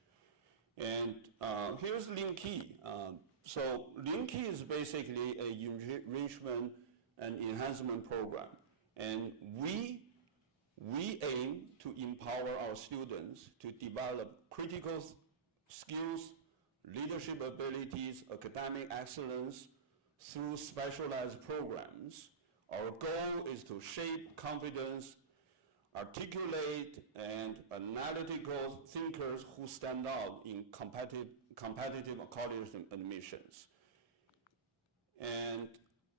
And here's Linky. So Linky is basically a enrichment and enhancement program. And we aim to empower our students to develop critical skills, leadership abilities, academic excellence through specialized programs. Our goal is to shape confidence, articulate and analytical thinkers who stand out in competitive college admissions. And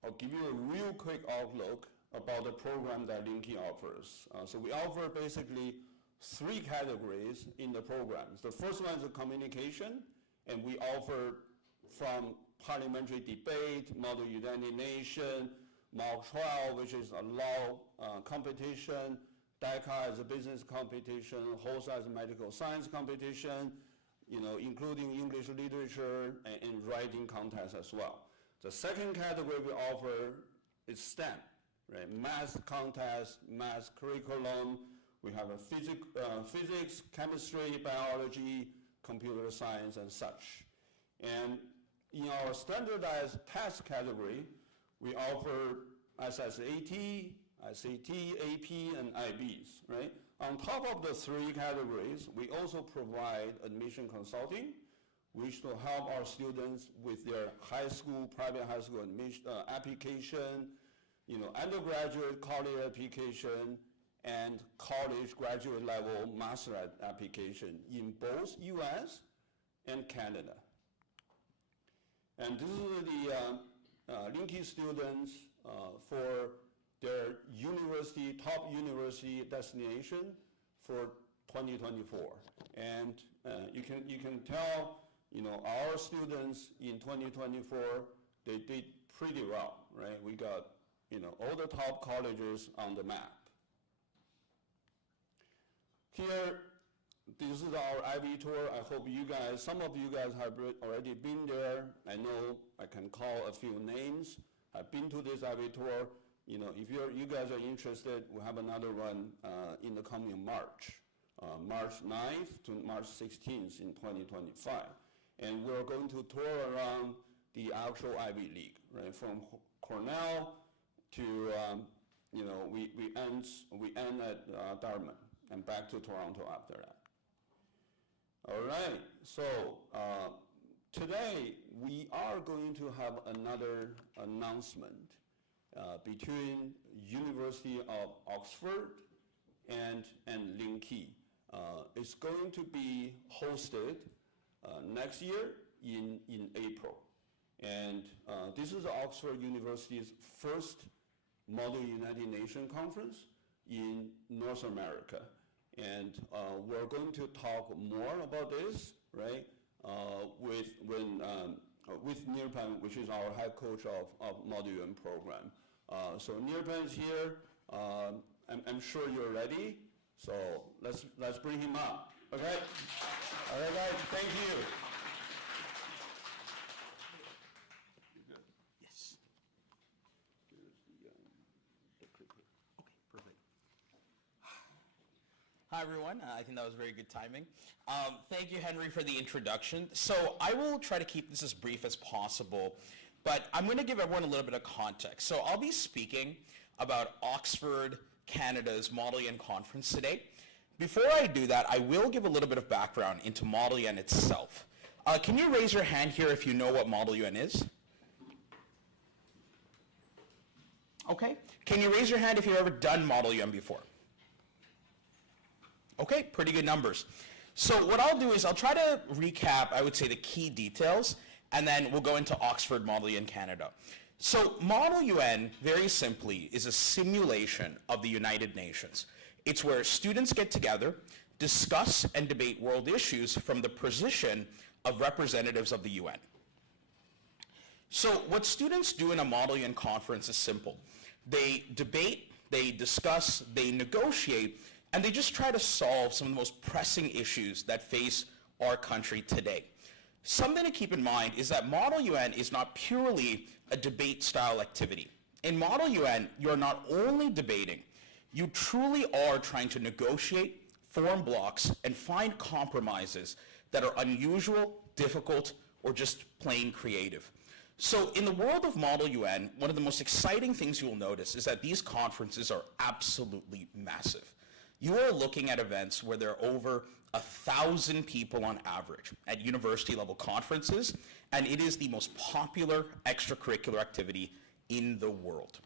I'll give you a real quick outlook about the program that Linky offers. So we offer basically 3 categories in the programs. The first one is communication, and we offer from parliamentary debate, model examination, mock trial, which is a law competition, DECA is a business competition, HOSA is a medical science competition, including English literature and writing contest as well. The second category we offer is STEM, right? Math contest, math curriculum. We have a physics, chemistry, biology, computer science, and such. And in our standardized test category, we offer SSAT, SAT, AP, and IBs, right? On top of the 3 categories, we also provide admission consulting, which will help our students with their private high school admission application, undergraduate college application, and college graduate level master application in both US and Canada. And this is the Linky students for their top university destination for 2024. And you can tell, our students in 2024, they did pretty well, right? We got, all the top colleges on the map. Here, this is our IB tour. I hope some of you guys have already been there. I know I can call a few names. I've been to this IB tour. If you guys are interested, we have another one in the coming March, March 9th to March 16th in 2025. And we're going to tour around the actual Ivy League, right? From Cornell to, we end at Dartmouth and back to Toronto after that. All right, so today we are going to have another announcement between University of Oxford and Linky. It's going to be hosted next year in April. And this is Oxford University's first Model United Nations Conference in North America. And we're going to talk more about this, right, with Nirpan, which is our head coach of Model UN program. So Nirpan is here. I'm sure you're ready. So let's bring him up. Okay. All right, guys. Thank you. Yes. Here's the clip here. Okay, perfect. Hi, everyone. I think that was very good timing. Thank you, Henry, for the introduction. So I will try to keep this as brief as possible, but I'm going to give everyone a little bit of context. So I'll be speaking about Oxford, Canada's Model UN conference today. Before I do that, I will give a little bit of background into Model UN itself. Can you raise your hand here if you know what Model UN is? Okay. Can you raise your hand if you've ever done Model UN before? Okay, pretty good numbers. So what I'll do is I'll try to recap, I would say, the key details, and then we'll go into Oxford Model UN Canada. So Model UN, very simply, is a simulation of the United Nations. It's where students get together, discuss and debate world issues from the position of representatives of the UN. So what students do in a Model UN conference is simple. They debate, they discuss, they negotiate, and they just try to solve some of the most pressing issues that face our country today. Something to keep in mind is that Model UN is not purely a debate-style activity. In Model UN, you're not only debating, you truly are trying to negotiate, form blocks, and find compromises that are unusual, difficult, or just plain creative. So in the world of Model UN, one of the most exciting things you will notice is that these conferences are absolutely massive. You are looking at events where there are over 1,000 people on average at university-level conferences, and it is the most popular extracurricular activity in the world.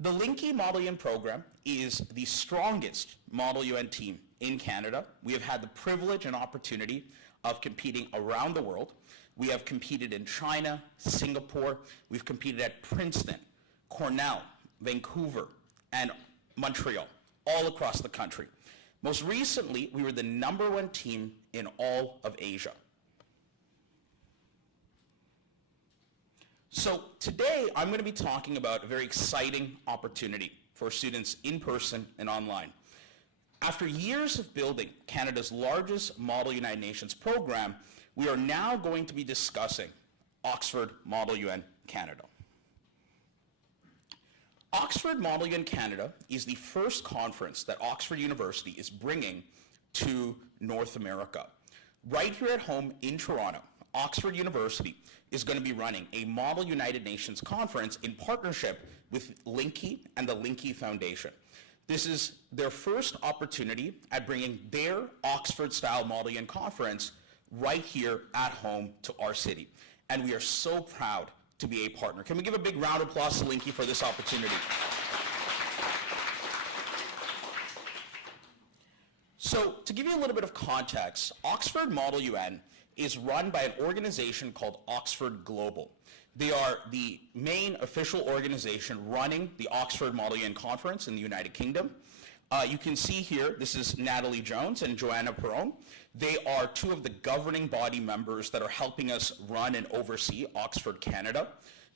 The Linky Model UN program is the strongest Model UN team in Canada. We have had the privilege and opportunity of competing around the world. We have competed in China, Singapore. We've competed at Princeton, Cornell, Vancouver, and Montreal, all across the country. Most recently, we were the #1 team in all of Asia. So today, I'm going to be talking about a very exciting opportunity for students in person and online. After years of building Canada's largest Model United Nations program, we are now going to be discussing Oxford Model UN Canada. Oxford Model UN Canada is the first conference that Oxford University is bringing to North America. Right here at home in Toronto, Oxford University is going to be running a Model United Nations conference in partnership with Linky and the Linky Foundation. This is their first opportunity at bringing their Oxford-style Model UN conference right here at home to our city. And we are so proud to be a partner. Can we give a big round of applause to Linky for this opportunity? So to give you a little bit of context, Oxford Model UN is run by an organization called Oxford Global. They are the main official organization running the Oxford Model UN Conference in the United Kingdom. You can see here, this is Natalie Jones and Joanna Perron. They are two of the governing body members that are helping us run and oversee Oxford Canada.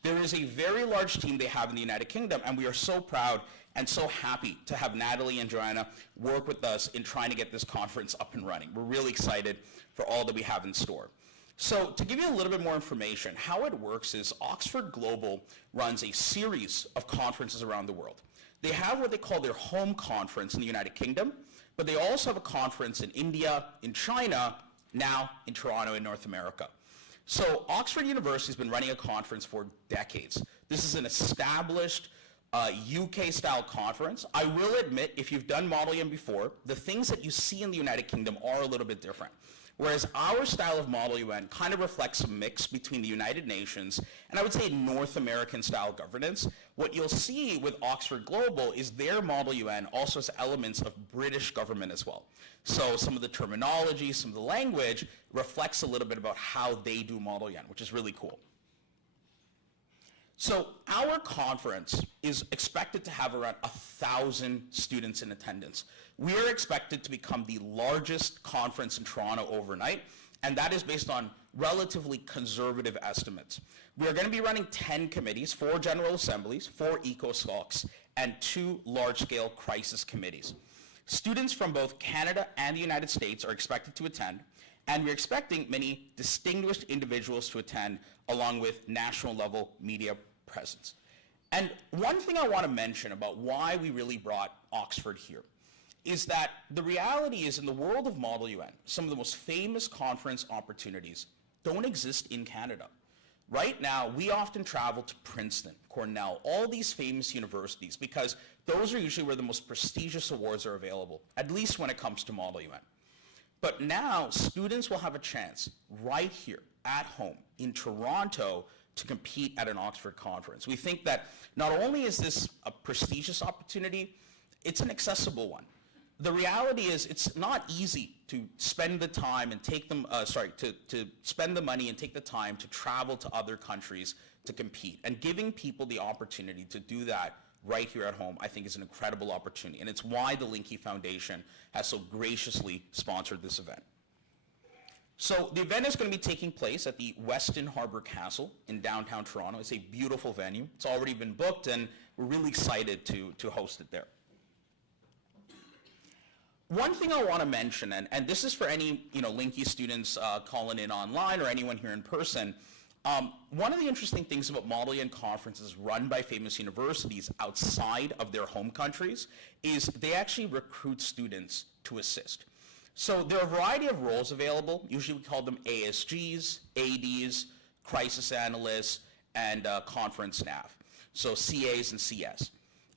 There is a very large team they have in the United Kingdom, and we are so proud and so happy to have Natalie and Joanna work with us in trying to get this conference up and running. We're really excited for all that we have in store. So to give you a little bit more information, how it works is Oxford Global runs a series of conferences around the world. They have what they call their home conference in the United Kingdom, but they also have a conference in India, in China, now in Toronto in North America. So Oxford University has been running a conference for decades. This is an established UK-style conference. I will admit, if you've done Model UN before, the things that you see in the United Kingdom are a little bit different. Whereas our style of Model UN kind of reflects a mix between the United Nations and I would say North American style governance. What you'll see with Oxford Global is their Model UN also has elements of British government as well. So some of the terminology, some of the language reflects a little bit about how they do Model UN, which is really cool. So our conference is expected to have around 1,000 students in attendance. We are expected to become the largest conference in Toronto overnight, and that is based on relatively conservative estimates. We are going to be running 10 committees, 4 general assemblies, 4 eco-SCOCs, and 2 large-scale crisis committees. Students from both Canada and the United States are expected to attend, and we're expecting many distinguished individuals to attend, along with national-level media presence. And one thing I want to mention about why we really brought Oxford here is that the reality is, in the world of Model UN, some of the most famous conference opportunities don't exist in Canada. Right now, we often travel to Princeton, Cornell, all these famous universities, because those are usually where the most prestigious awards are available, at least when it comes to Model UN. But now, students will have a chance right here at home in Toronto to compete at an Oxford conference. We think that not only is this a prestigious opportunity, it's an accessible one. The reality is, it's not easy to spend the time and take them, to spend the money and take the time to travel to other countries to compete. And giving people the opportunity to do that right here at home, I think, is an incredible opportunity. And it's why the Linky Foundation has so graciously sponsored this event. So the event is going to be taking place at the Weston Harbour Castle in downtown Toronto. It's a beautiful venue. It's already been booked, and we're really excited to host it there. One thing I want to mention, and this is for any Linky students calling in online or anyone here in person, one of the interesting things about Model UN conferences run by famous universities outside of their home countries is they actually recruit students to assist. So there are a variety of roles available. Usually we call them ASGs, ADs, crisis analysts, and conference staff. So CAs and CS.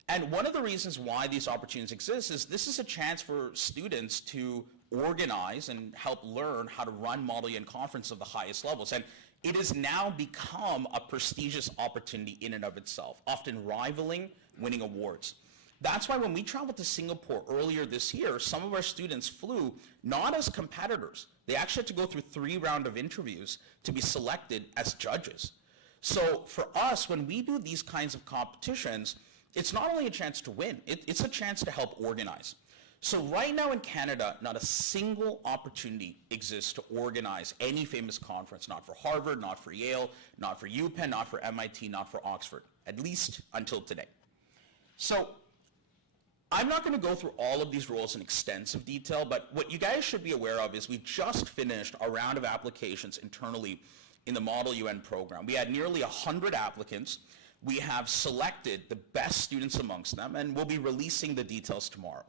And one of the reasons why these opportunities exist is this is a chance for students to organize and help learn how to run Model UN conferences of the highest levels. And it has now become a prestigious opportunity in and of itself, often rivaling winning awards. That's why when we traveled to Singapore earlier this year, some of our students flew not as competitors. They actually had to go through 3 rounds of interviews to be selected as judges. So for us, when we do these kinds of competitions, it's not only a chance to win, it's a chance to help organize. So right now in Canada, not a single opportunity exists to organize any famous conference, not for Harvard, not for Yale, not for UPenn, not for MIT, not for Oxford, at least until today. So I'm not going to go through all of these roles in extensive detail, but what you guys should be aware of is we just finished a round of applications internally in the Model UN program. We had nearly 100 applicants. We have selected the best students amongst them, and we'll be releasing the details tomorrow.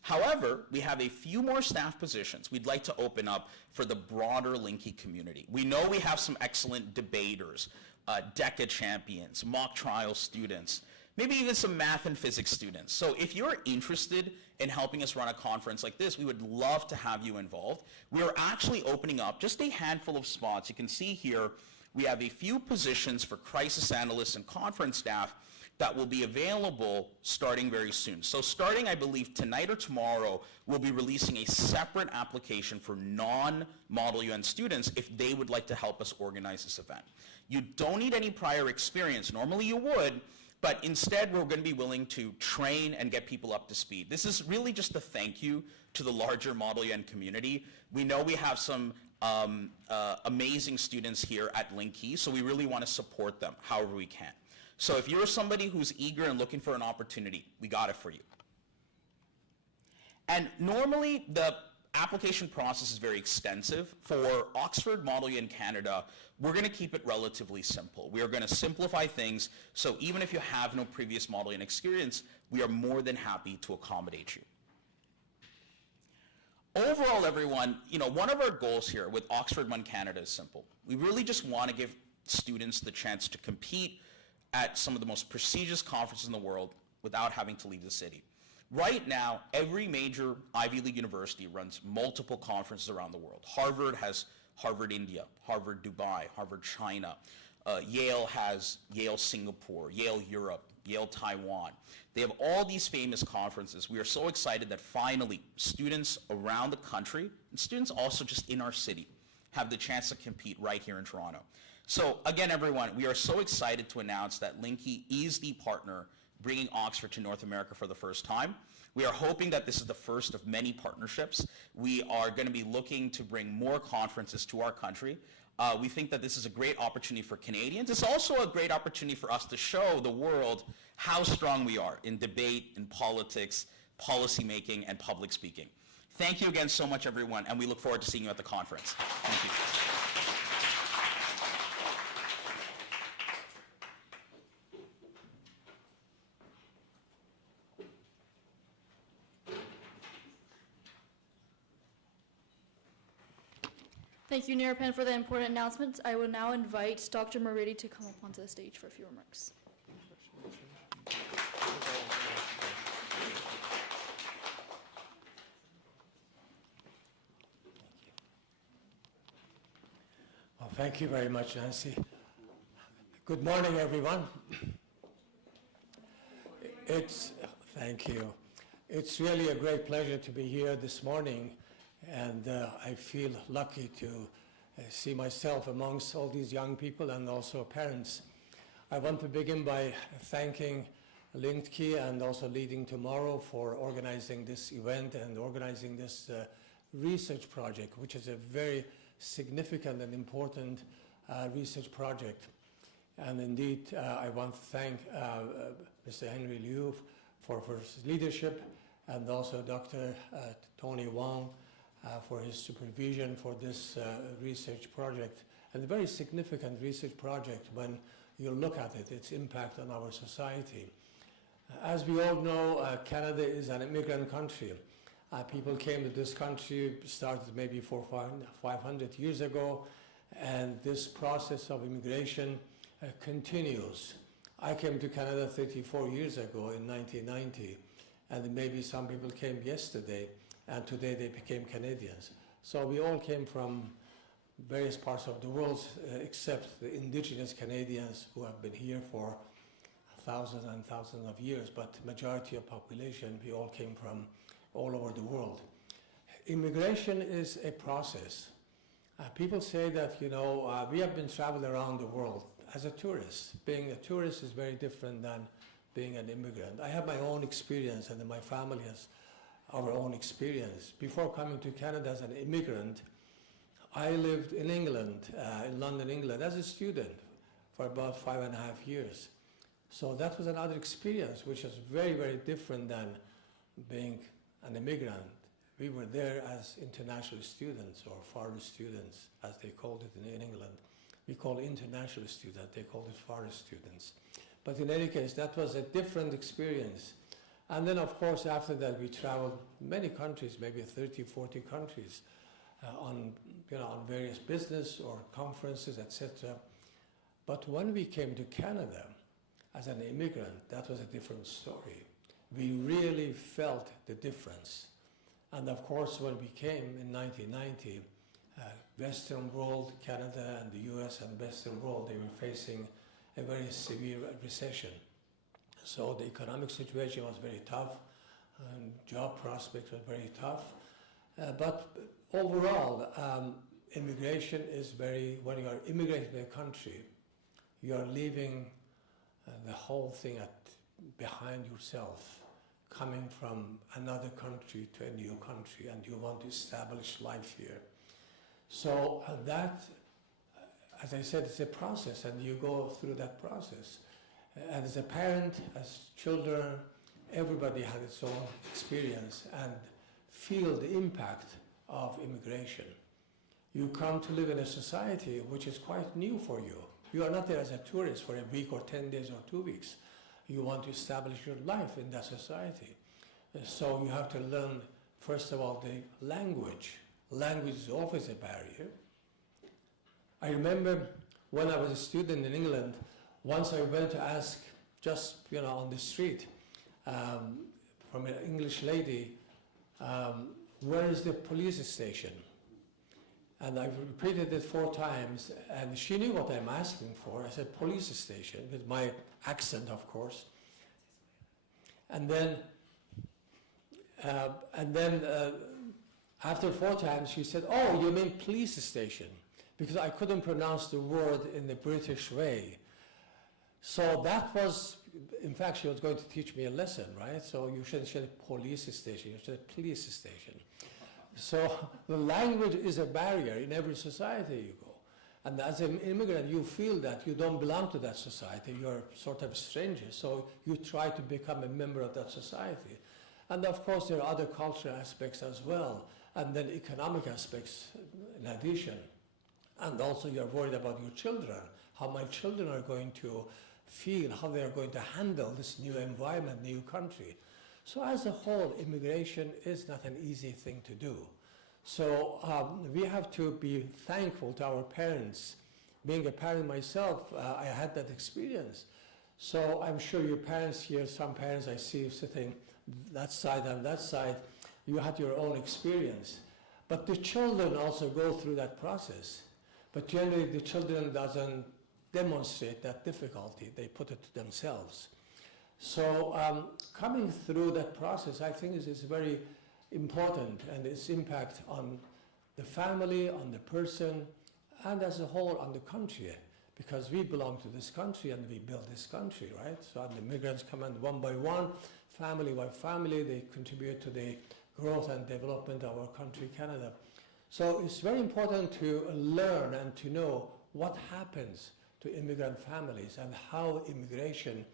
However, we have a few more staff positions we'd like to open up for the broader Linky community. We know we have some excellent debaters, DECA champions, mock trial students, maybe even some math and physics students. So if you're interested in helping us run a conference like this, we would love to have you involved. We are actually opening up just a handful of spots. You can see here we have a few positions for crisis analysts and conference staff that will be available starting very soon. So starting, I believe, tonight or tomorrow, we'll be releasing a separate application for non-Model UN students if they would like to help us organize this event. You don't need any prior experience. Normally you would, but instead we're going to be willing to train and get people up to speed. This is really just a thank you to the larger Model UN community. We know we have some amazing students here at Linky, so we really want to support them however we can. So if you're somebody who's eager and looking for an opportunity, we got it for you. And normally the application process is very extensive. For Oxford Model UN Canada, we're going to keep it relatively simple. We are going to simplify things, so even if you have no previous Model UN experience, we are more than happy to accommodate you. Overall, everyone, one of our goals here with Oxford Mon Canada is simple. We really just want to give students the chance to compete at some of the most prestigious conferences in the world without having to leave the city. Right now, every major Ivy League university runs multiple conferences around the world. Harvard has Harvard India, Harvard Dubai, Harvard China. Yale has Yale Singapore, Yale Europe, Yale Taiwan. They have all these famous conferences. We are so excited that finally students around the country, and students also just in our city, have the chance to compete right here in Toronto. So again, everyone, we are so excited to announce that Linky is the partner bringing Oxford to North America for the first time. We are hoping that this is the first of many partnerships. We are going to be looking to bring more conferences to our country. We think that this is a great opportunity for Canadians. It's also a great opportunity for us to show the world how strong we are in debate, in politics, policy making, and public speaking. Thank you again so much, everyone, and we look forward to seeing you at the conference. Thank you. Thank you, Nirapan, for the important announcements. I will now invite Dr. Moridi to come up onto the stage for a few remarks. Well, thank you very much, Nancy. Good morning, everyone. Thank you. It's really a great pleasure to be here this morning, and I feel lucky to see myself amongst all these young people and also parents. I want to begin by thanking Linky and also Leading Tomorrow for organizing this event and organizing this research project, which is a very significant and important research project. And indeed, I want to thank Mr. Henry Liu for his leadership, and also Dr. Tony Wang for his supervision for this research project, and a very significant research project when you look at it, its impact on our society. As we all know, Canada is an immigrant country. People came to this country, started maybe 500 years ago, and this process of immigration continues. I came to Canada 34 years ago in 1990, and maybe some people came yesterday, and today they became Canadians. So we all came from various parts of the world, except the indigenous Canadians who have been here for thousands and thousands of years, but the majority of population, we all came from all over the world. Immigration is a process. People say that, we have been traveling around the world as a tourist. Being a tourist is very different than being an immigrant. I have my own experience, and my family has our own experience. Before coming to Canada as an immigrant, I lived in England, in London, England, as a student for about 5.5 years. So that was another experience, which was very, very different than being an immigrant. We were there as international students, or foreign students, as they called it in England. We call international students, they called it foreign students. But in any case, that was a different experience. And then, of course, after that, we traveled many countries, maybe 30, 40 countries, on various business or conferences, etc. But when we came to Canada as an immigrant, that was a different story. We really felt the difference. And of course, when we came in 1990, Western world, Canada and the US and Western world, they were facing a very severe recession. So the economic situation was very tough, and job prospects were very tough. But overall, immigration is when you are immigrating to a country, you are leaving the whole thing behind yourself, coming from another country to a new country, and you want to establish life here. So that, as I said, it's a process, and you go through that process. And as a parent, as children, everybody has its own experience and feel the impact of immigration. You come to live in a society which is quite new for you. You are not there as a tourist for a week or 10 days or 2 weeks. You want to establish your life in that society. So you have to learn, first of all, the language. Language is always a barrier. I remember when I was a student in England, once I went to ask, just on the street, from an English lady, where is the police station? And I repeated it 4 times, and she knew what I'm asking for. I said, police station, with my accent, of course. And then after 4 times, she said, oh, you mean police station. because I couldn't pronounce the word in the British way. So that was, in fact, she was going to teach me a lesson, right? So you shouldn't say police station, you should say police station. So the language is a barrier in every society you go. And as an immigrant, you feel that you don't belong to that society, you're sort of a stranger, so you try to become a member of that society. And of course, there are other cultural aspects as well, and then economic aspects in addition. And also you're worried about your children, how my children are going to feel, how they're going to handle this new environment, new country. So as a whole, immigration is not an easy thing to do. So we have to be thankful to our parents. Being a parent myself, I had that experience. So I'm sure your parents here, some parents I see sitting that side and that side, you had your own experience. But the children also go through that process. But generally the children doesn't demonstrate that difficulty, they put it to themselves. So coming through that process, I think is very important, and its impact on the family, on the person, and as a whole on the country, because we belong to this country and we build this country, right? So the migrants come in one by one, family by family, they contribute to the growth and development of our country, Canada. So it's very important to learn and to know what happens to immigrant families and how immigration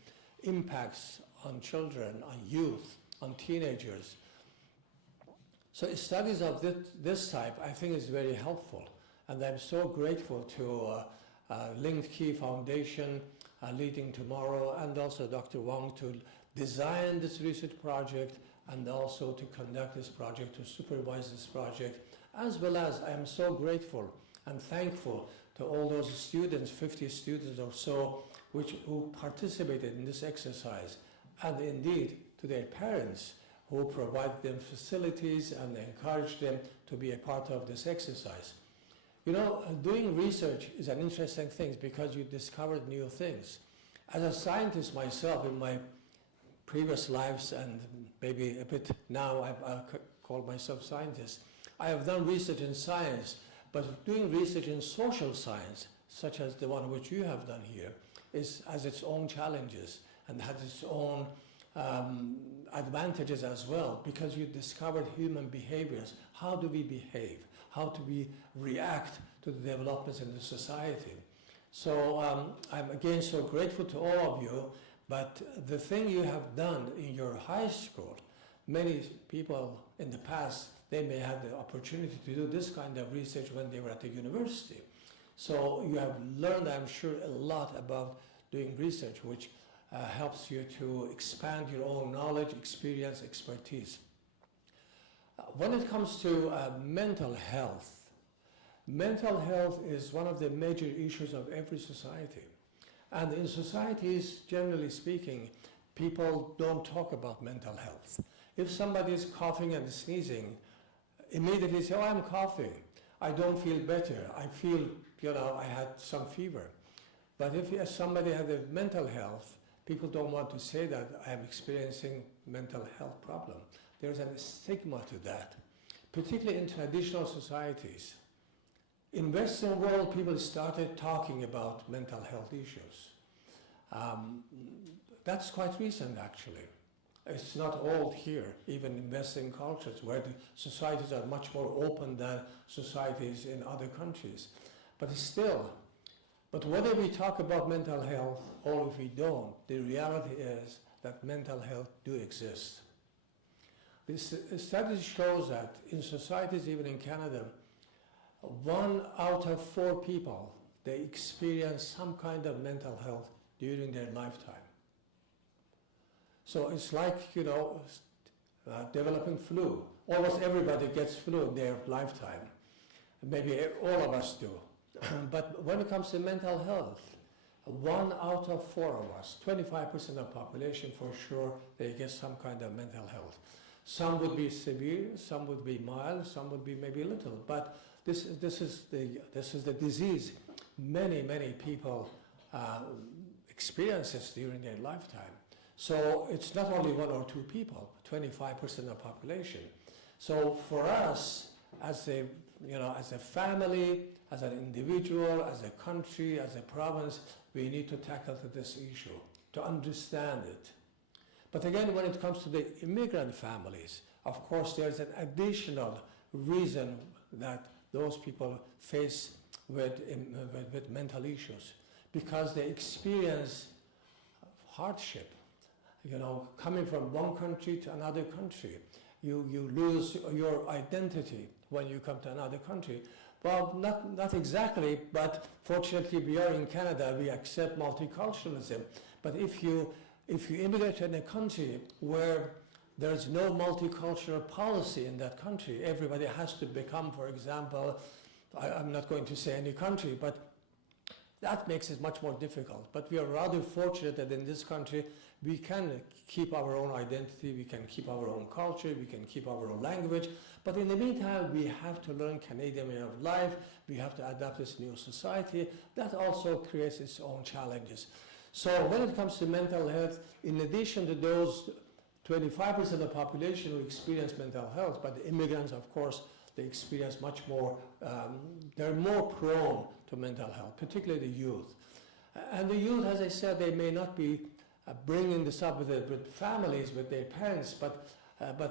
impacts on children, on youth, on teenagers. So studies of this type, I think, is very helpful. And I'm so grateful to Linked Key Foundation, Leading Tomorrow, and also Dr. Wang to design this research project and also to conduct this project, to supervise this project, as well as I am so grateful and thankful to all those students, 50 students or so, who participated in this exercise, and indeed to their parents who provided them facilities and encouraged them to be a part of this exercise. You know, doing research is an interesting thing because you discover new things. As a scientist myself in my previous lives and maybe a bit now, I call myself scientist, I have done research in science, but doing research in social science, such as the one which you have done here, has its own challenges and has its own advantages as well, because you discovered human behaviors. How do we behave? How do we react to the developments in the society? So I'm again so grateful to all of you, but the thing you have done in your high school, many people in the past, they may have the opportunity to do this kind of research when they were at the university. So you have learned, I'm sure, a lot about doing research, which helps you to expand your own knowledge, experience, expertise. When it comes to mental health is one of the major issues of every society. And in societies, generally speaking, people don't talk about mental health. If somebody is coughing and sneezing, immediately say, oh, I'm coughing. I don't feel better. I feel, I had some fever. But if somebody has a mental health, people don't want to say that I'm experiencing mental health problem. There's a stigma to that, particularly in traditional societies. In Western world, people started talking about mental health issues. That's quite recent, actually. It's not old here, even in Western cultures, where the societies are much more open than societies in other countries. But still, but whether we talk about mental health or if we don't, the reality is that mental health do exist. This study shows that in societies, even in Canada, 1 out of 4 people, they experience some kind of mental health during their lifetime. So it's like, developing flu. Almost everybody gets flu in their lifetime. Maybe all of us do. But when it comes to mental health, 1 out of 4 of us, 25% of the population for sure, they get some kind of mental health. Some would be severe, some would be mild, some would be maybe little. But this is the disease many people experience this during their lifetime. So it's not only 1 or 2 people, 25% of the population. So for us, as a family, as an individual, as a country, as a province, we need to tackle this issue, to understand it. But again, when it comes to the immigrant families, of course, there's an additional reason that those people face with mental issues, because they experience hardship. You know, coming from one country to another country, you lose your identity when you come to another country. Well, not exactly, but fortunately we are in Canada, we accept multiculturalism. But if you immigrate in a country where there's no multicultural policy in that country, everybody has to become, for example, I'm not going to say any country, but that makes it much more difficult. But we are rather fortunate that in this country we can keep our own identity, we can keep our own culture, we can keep our own language. But in the meantime, we have to learn Canadian way of life, we have to adapt this new society. That also creates its own challenges. So when it comes to mental health, in addition to those 25% of the population who experience mental health, but the immigrants, of course, they experience much more, they're more prone to mental health, particularly the youth. And the youth, as I said, they may not be bringing this up with families, with their parents, but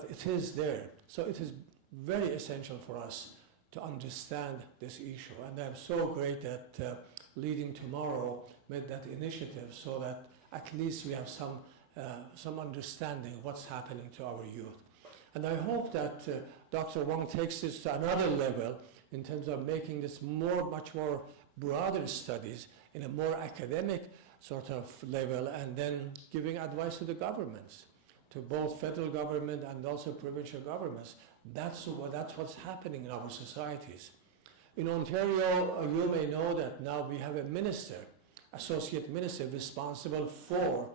it is there. So it is very essential for us to understand this issue. And I'm so great that Leading Tomorrow made that initiative so that at least we have some understanding of what's happening to our youth. And I hope that Dr. Wang takes this to another level in terms of making this much more broader studies in a more academic sort of level, and then giving advice to the governments, to both federal government and also provincial governments. That's what's happening in our societies. In Ontario, you may know that now we have a minister, associate minister, responsible for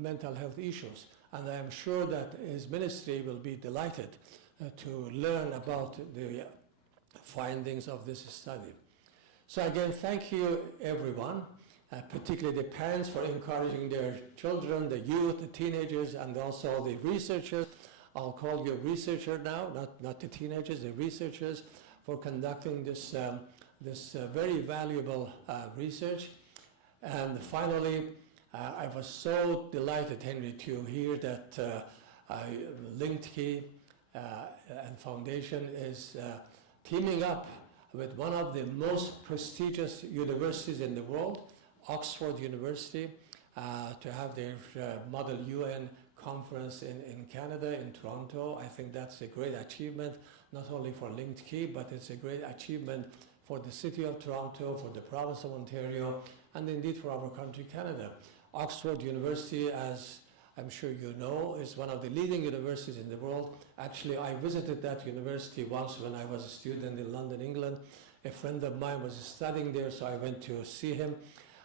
mental health issues. And I am sure that his ministry will be delighted to learn about the findings of this study. So again, thank you everyone, particularly the parents for encouraging their children, the youth, the teenagers, and also the researchers. I'll call you researcher now, not the teenagers, the researchers, for conducting this very valuable research. And finally, I was so delighted, Henry, to hear that LinkedKey and Foundation is teaming up with one of the most prestigious universities in the world, Oxford University, to have their Model UN conference in Canada, in Toronto. I think that's a great achievement, not only for LinkedKey, but it's a great achievement for the City of Toronto, for the province of Ontario, and indeed for our country, Canada. Oxford University, as I'm sure you know, is one of the leading universities in the world. Actually, I visited that university once when I was a student in London, England. A friend of mine was studying there, so I went to see him.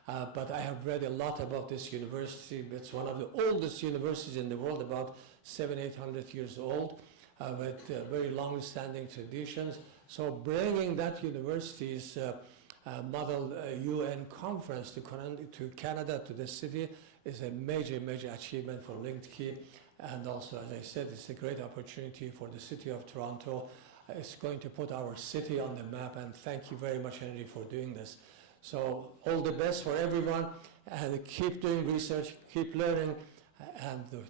But I have read a lot about this university. It's one of the oldest universities in the world, about 700-800 years old, with very long-standing traditions. So bringing that university's Model UN conference to Canada, to the city, is a major, major achievement for LinkedKey. And also, as I said, it's a great opportunity for the City of Toronto. It's going to put our city on the map, and thank you very much, Henry, for doing this. So all the best for everyone, and keep doing research, keep learning, and the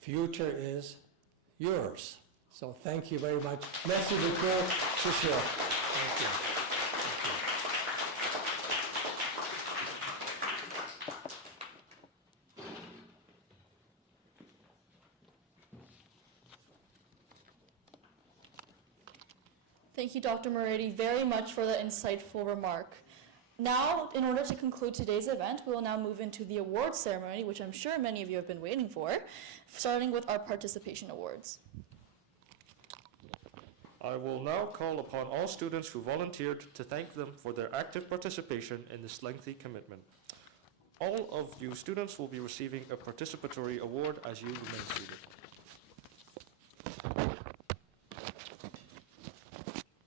future is yours. So thank you very much. Merci beaucoup. Thank you. Thank you, Dr. Moretti, very much for that insightful remark. Now, in order to conclude today's event, we will now move into the awards ceremony, which I'm sure many of you have been waiting for, starting with our participation awards. I will now call upon all students who volunteered to thank them for their active participation in this lengthy commitment. All of you students will be receiving a participatory award as you remain seated.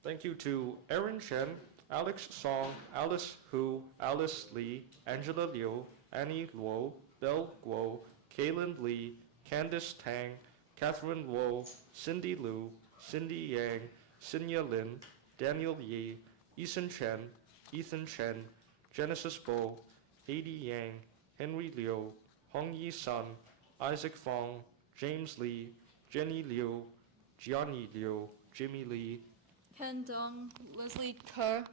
Thank you to Erin Chen, Alex Song, Alice Hu, Alice Lee, Angela Liu, Annie Luo, Belle Guo, Kaylin Lee, Candice Tang, Catherine Luo, Cindy Liu, Cindy Yang, Sinya Lin, Daniel Yi, Eason Chen, Ethan Chen, Genesis Bo, Heidi Yang, Henry Liu, Hong Yi Sun, Isaac Fong, James Lee, Jenny Liu, Gianni Liu, Jimmy Lee, Ken Dong, Leslie Kerr,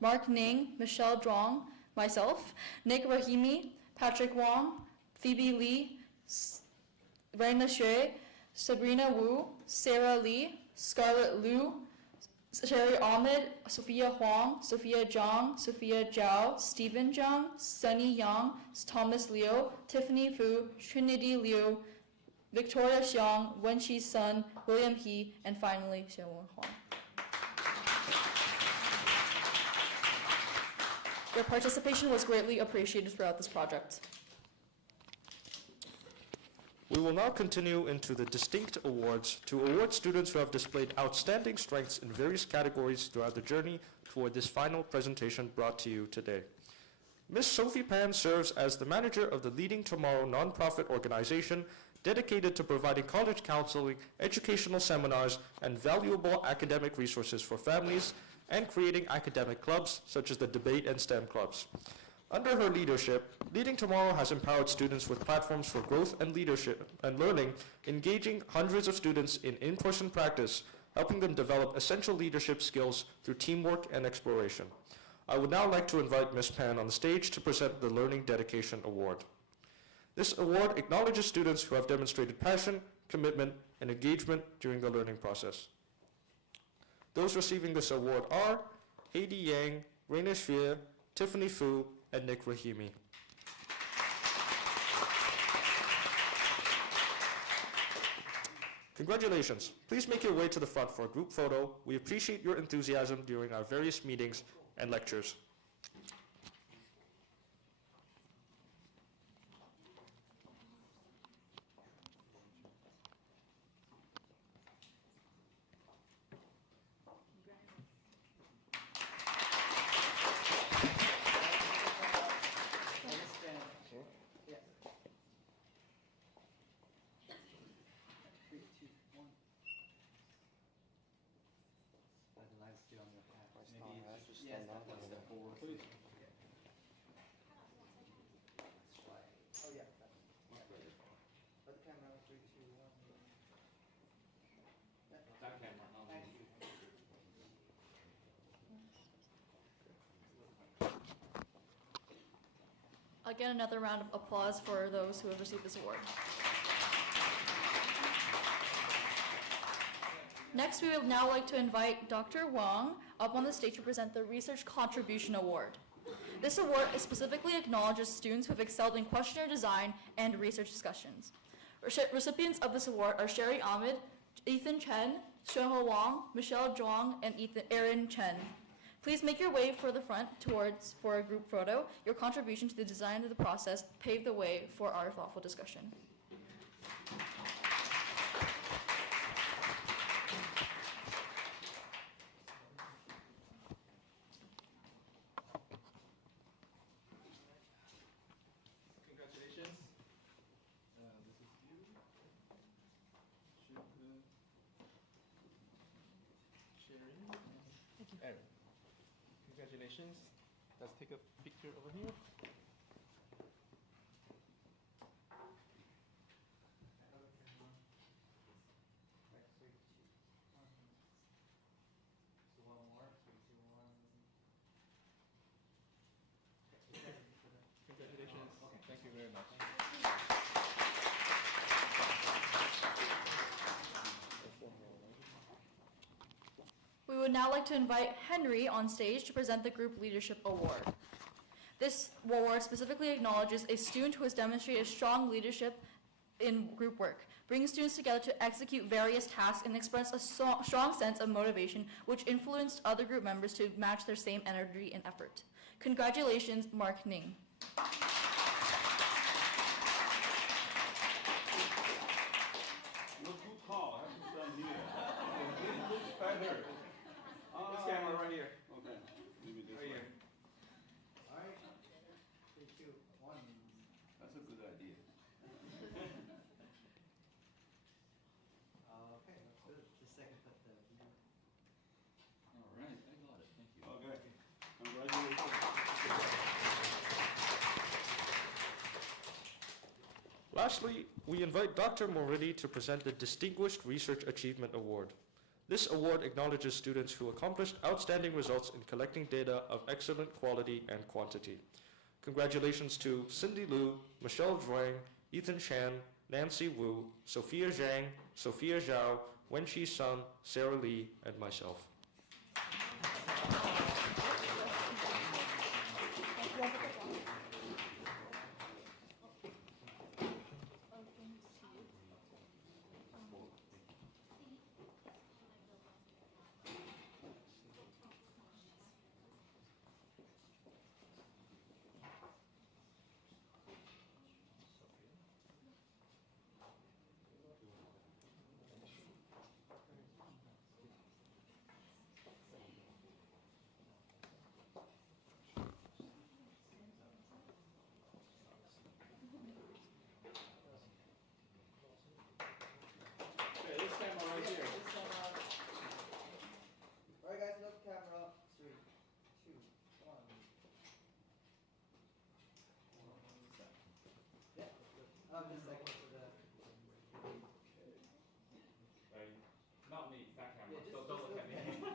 Mark Ning, Michelle Zhuang, myself, Nick Rahimi, Patrick Wong, Phoebe Lee, Raina Xue, Sabrina Wu, Sarah Lee, Scarlett Liu, Sherry Ahmed, Sophia Huang, Sophia Zhang, Sophia Zhao, Stephen Zhang, Sunny Yang, Thomas Liu, Tiffany Fu, Trinity Liu, Victoria Xiang, Wenqi Sun, William He, and finally Xianwen Huang. Your participation was greatly appreciated throughout this project. We will now continue into the distinct awards to award students who have displayed outstanding strengths in various categories throughout the journey toward this final presentation brought to you today. Ms. Sophie Pan serves as the manager of the Leading Tomorrow nonprofit organization dedicated to providing college counseling, educational seminars, and valuable academic resources for families, and creating academic clubs such as the debate and STEM clubs. Under her leadership, Leading Tomorrow has empowered students with platforms for growth and leadership and learning, engaging hundreds of students in in-person practice, helping them develop essential leadership skills through teamwork and exploration. I would now like to invite Ms. Pan on the stage to present the Learning Dedication Award. This award acknowledges students who have demonstrated passion, commitment, and engagement during the learning process. Those receiving this award are Heidi Yang, Raina Xue, Tiffany Fu, and Nick Rahimi. Congratulations. Please make your way to the front for a group photo. We appreciate your enthusiasm during our various meetings and lectures. Again, another round of applause for those who have received this award. Next, we would now like to invite Dr. Wang up on the stage to present the Research Contribution Award. This award specifically acknowledges students who have excelled in questionnaire design and research discussions. Recipients of this award are Sherry Ahmed, Ethan Chen, Xuanhe Wang, Michelle Zhuang, and Aaron Chen. Please make your way for the front for a group photo. Your contribution to the design of the process paved the way for our thoughtful discussion. Congratulations. This is you. Sherry. Thank you. Aaron. Congratulations. Let's take a picture over here. Congratulations. Thank you very much. We would now like to invite Henry on stage to present the Group Leadership Award. This award specifically acknowledges a student who has demonstrated strong leadership in group work, bringing students together to execute various tasks and express a strong sense of motivation which influenced other group members to match their same energy and effort. Congratulations, Mark Ning. Look who called. I haven't done here. This looks better. This camera right here. Okay. Maybe this Right way. here. All right. 3, 2, 1. That's a good idea. Okay, let's do the second put the. All right, I got it. Thank you. Okay. Lastly, we invite Dr. Moridi to present the Distinguished Research Achievement Award. This award acknowledges students who accomplished outstanding results in collecting data of excellent quality and quantity. Congratulations to Cindy Liu, Michelle Zhuang, Ethan Chan, Nancy Wu, Sophia Zhang, Sophia Zhao, Wenqi Sun, Sarah Lee, and myself. Not me, that camera. Don't look at me.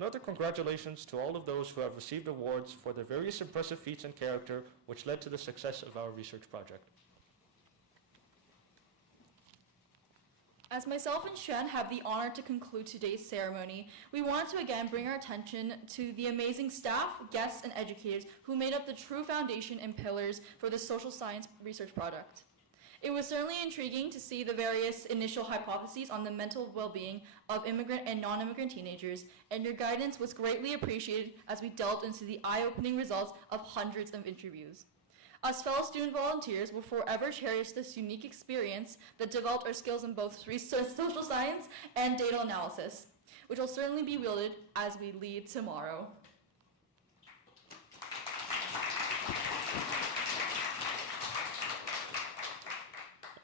Another congratulations to all of those who have received awards for their various impressive feats and character which led to the success of our research project. As myself and Xuan have the honor to conclude today's ceremony, we want to again bring our attention to the amazing staff, guests, and educators who made up the true foundation and pillars for the social science research project. It was certainly intriguing to see the various initial hypotheses on the mental well-being of immigrant and non-immigrant teenagers, and your guidance was greatly appreciated as we delved into the eye-opening results of hundreds of interviews. Us fellow student volunteers will forever cherish this unique experience that developed our skills in both social science and data analysis, which will certainly be wielded as we lead tomorrow.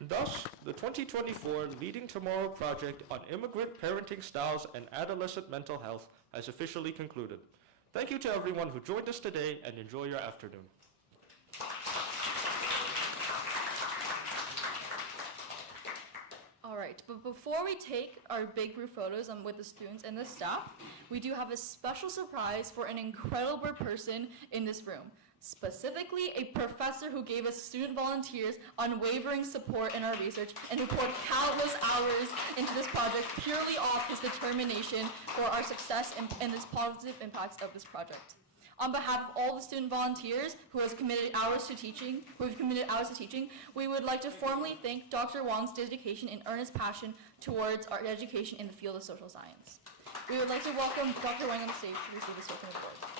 Thus, the 2024 Leading Tomorrow project on immigrant parenting styles and adolescent mental health has officially concluded. Thank you to everyone who joined us today, and enjoy your afternoon. All right, but before we take our big group photos with the students and the staff, we do have a special surprise for an incredible person in this room. Specifically, a professor who gave us student volunteers unwavering support in our research and who poured countless hours into this project purely off his determination for our success and this positive impacts of this project. On behalf of all the student volunteers who have committed hours to teaching, we would like to formally thank Dr. Wang's dedication and earnest passion towards our education in the field of social science. We would like to welcome Dr. Wang on the stage to receive the Stoker Award.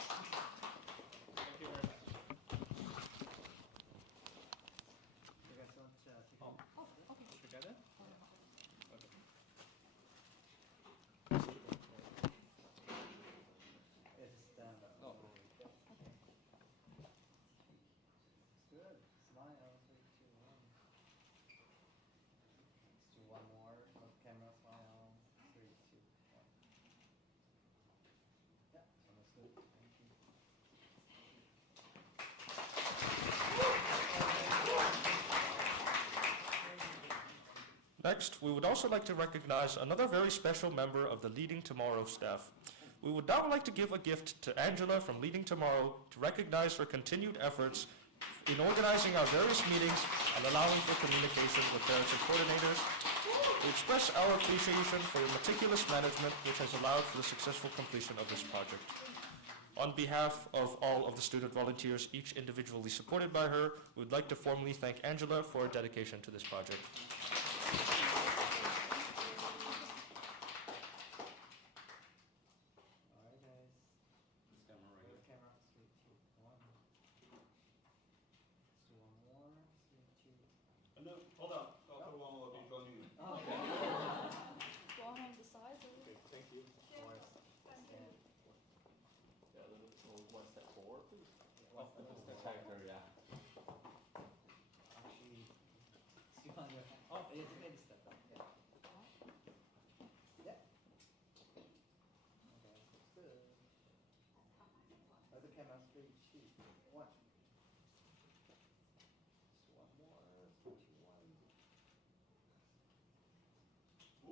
Next, we would also like to recognize another very special member of the Leading Tomorrow staff. We would now like to give a gift to Angela from Leading Tomorrow to recognize her continued efforts in organizing our various meetings and allowing for communication with parents and coordinators. We express our appreciation for your meticulous management, which has allowed for the successful completion of this project. On behalf of all of the student volunteers, each individually supported by her, we would like to formally thank Angela for her dedication to this project. Hold on. character, yeah. Actually, see on your hand. Oh, yeah, you made a step up. Yeah. Yeah. Okay, looks good. Other camera straight, 2, 1. Just one more, 3, 2, 1.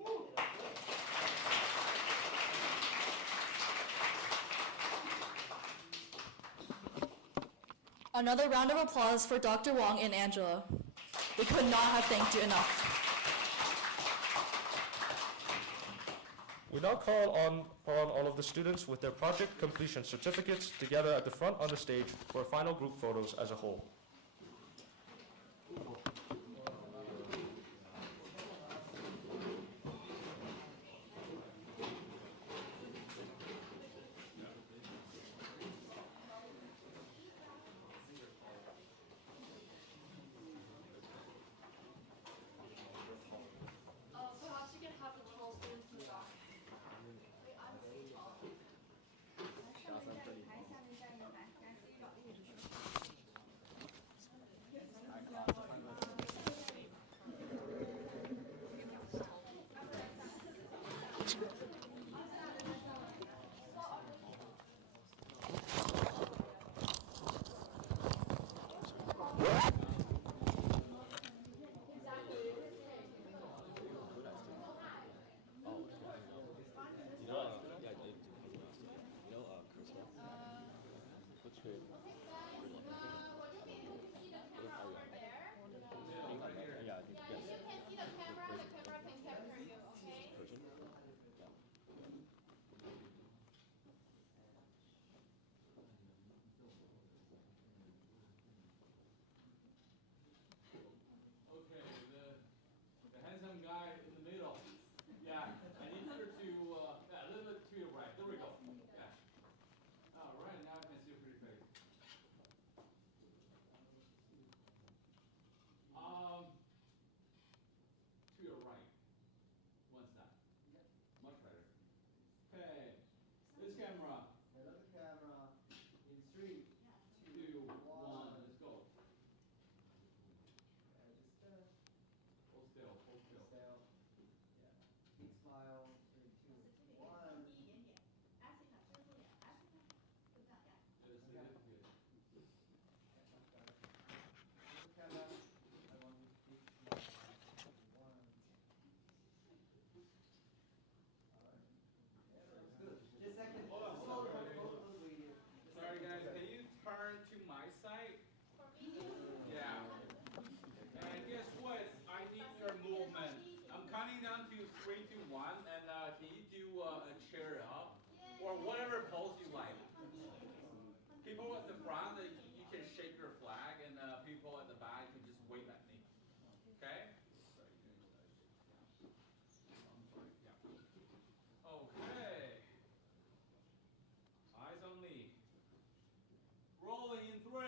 Woo! Another round of applause for Dr. Wong and Angela. They could not have thanked you enough. We now call on all of the students with their project completion certificates together at the front on the stage for final group photos as a whole. Perhaps you can have the tall students in the back. Handsome guy in the middle. Yeah, I need her to, yeah, a little bit to your right. There we go. Yeah. All right, now I can see your pretty face. To your right. One step. Much better. Okay, this camera. Another camera. In 3, 2, 1, let's go. Hold still, hold still. Yeah. Big smile. 3, 2, 1. Good, good, good. Much better. Another camera. I want you to big smile. 1. Alright. Yeah, that looks good. Just a second. Hold on, Hold hold on. on, wait here. Sorry guys, can you turn to my side? Yeah. And guess what? I need your movement. I'm counting down to 3, 2, 1, and can you do a chair up or whatever pose you like? People at the front, you can shake your flag, and people at the back can just wave at me. Okay? Okay. Eyes on me. Rolling in 3,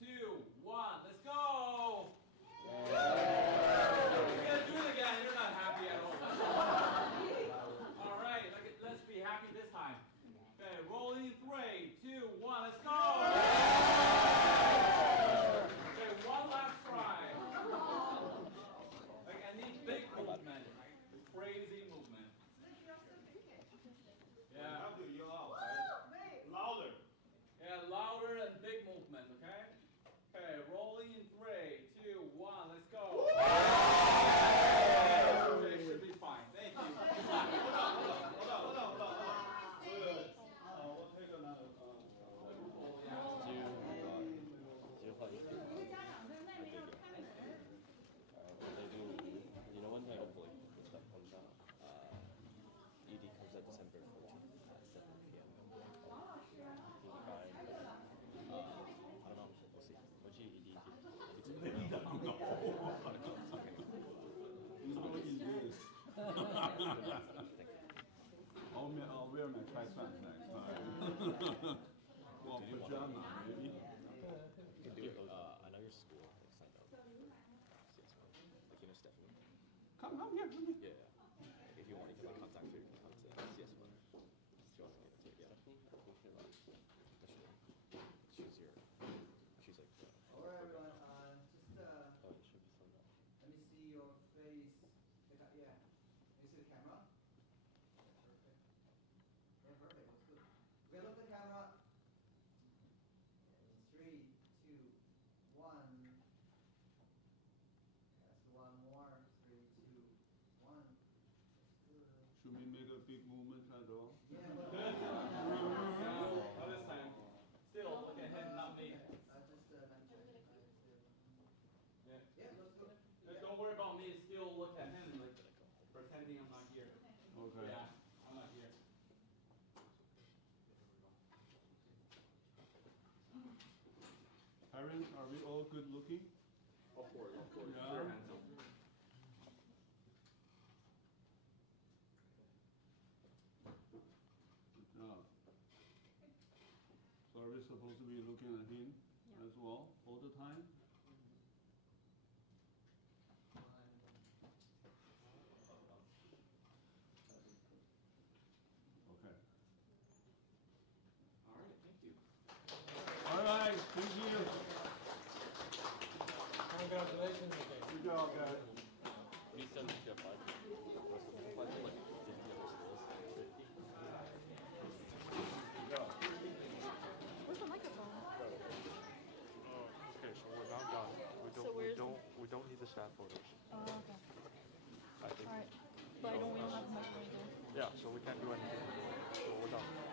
2, 1, let's go! You gotta do it again, you're not happy at all. Alright, let's be happy this time. Okay, rolling in 3, 2, 1, let's go! Okay, one last try. Like, I need big movement, crazy movement. Yeah. How do you yell out? Louder. Yeah, louder and big movement, okay? Okay, rolling in 3, 2, 1, let's go. Okay, should be fine. Thank you. Hold on. We'll take another. You know when hopefully this stuff comes out. ED comes out December 14th at 7 p.m. I don't know. We'll see. What's your ED do? I'll wear my tie pants next time. Well, pajama, maybe. You can do it. I know your school has signed up. Like, you know Stephanie? Come here. Yeah. If you want to get my contact her, you can come to CS1. If you want to get it, yeah. Stephanie? She's your big movement at all? All this time. Still look at him, not me. Yeah. Don't worry about me. Still look at him, like pretending I'm not here. Okay. Yeah, I'm not here. Parents, are we all good looking? Of course. Yeah. Very handsome. Good job. So are we supposed to be looking at him as well all the time? Okay. All right, thank you. All right, thank you. Congratulations again. Good job, guys. We still need to apply. Where's the microphone? Okay, so we're now done. So where's the- We don't need the staff photos. Oh, okay. I think. All right. But we don't have a microphone. Yeah, so we can't do anything. So we're done.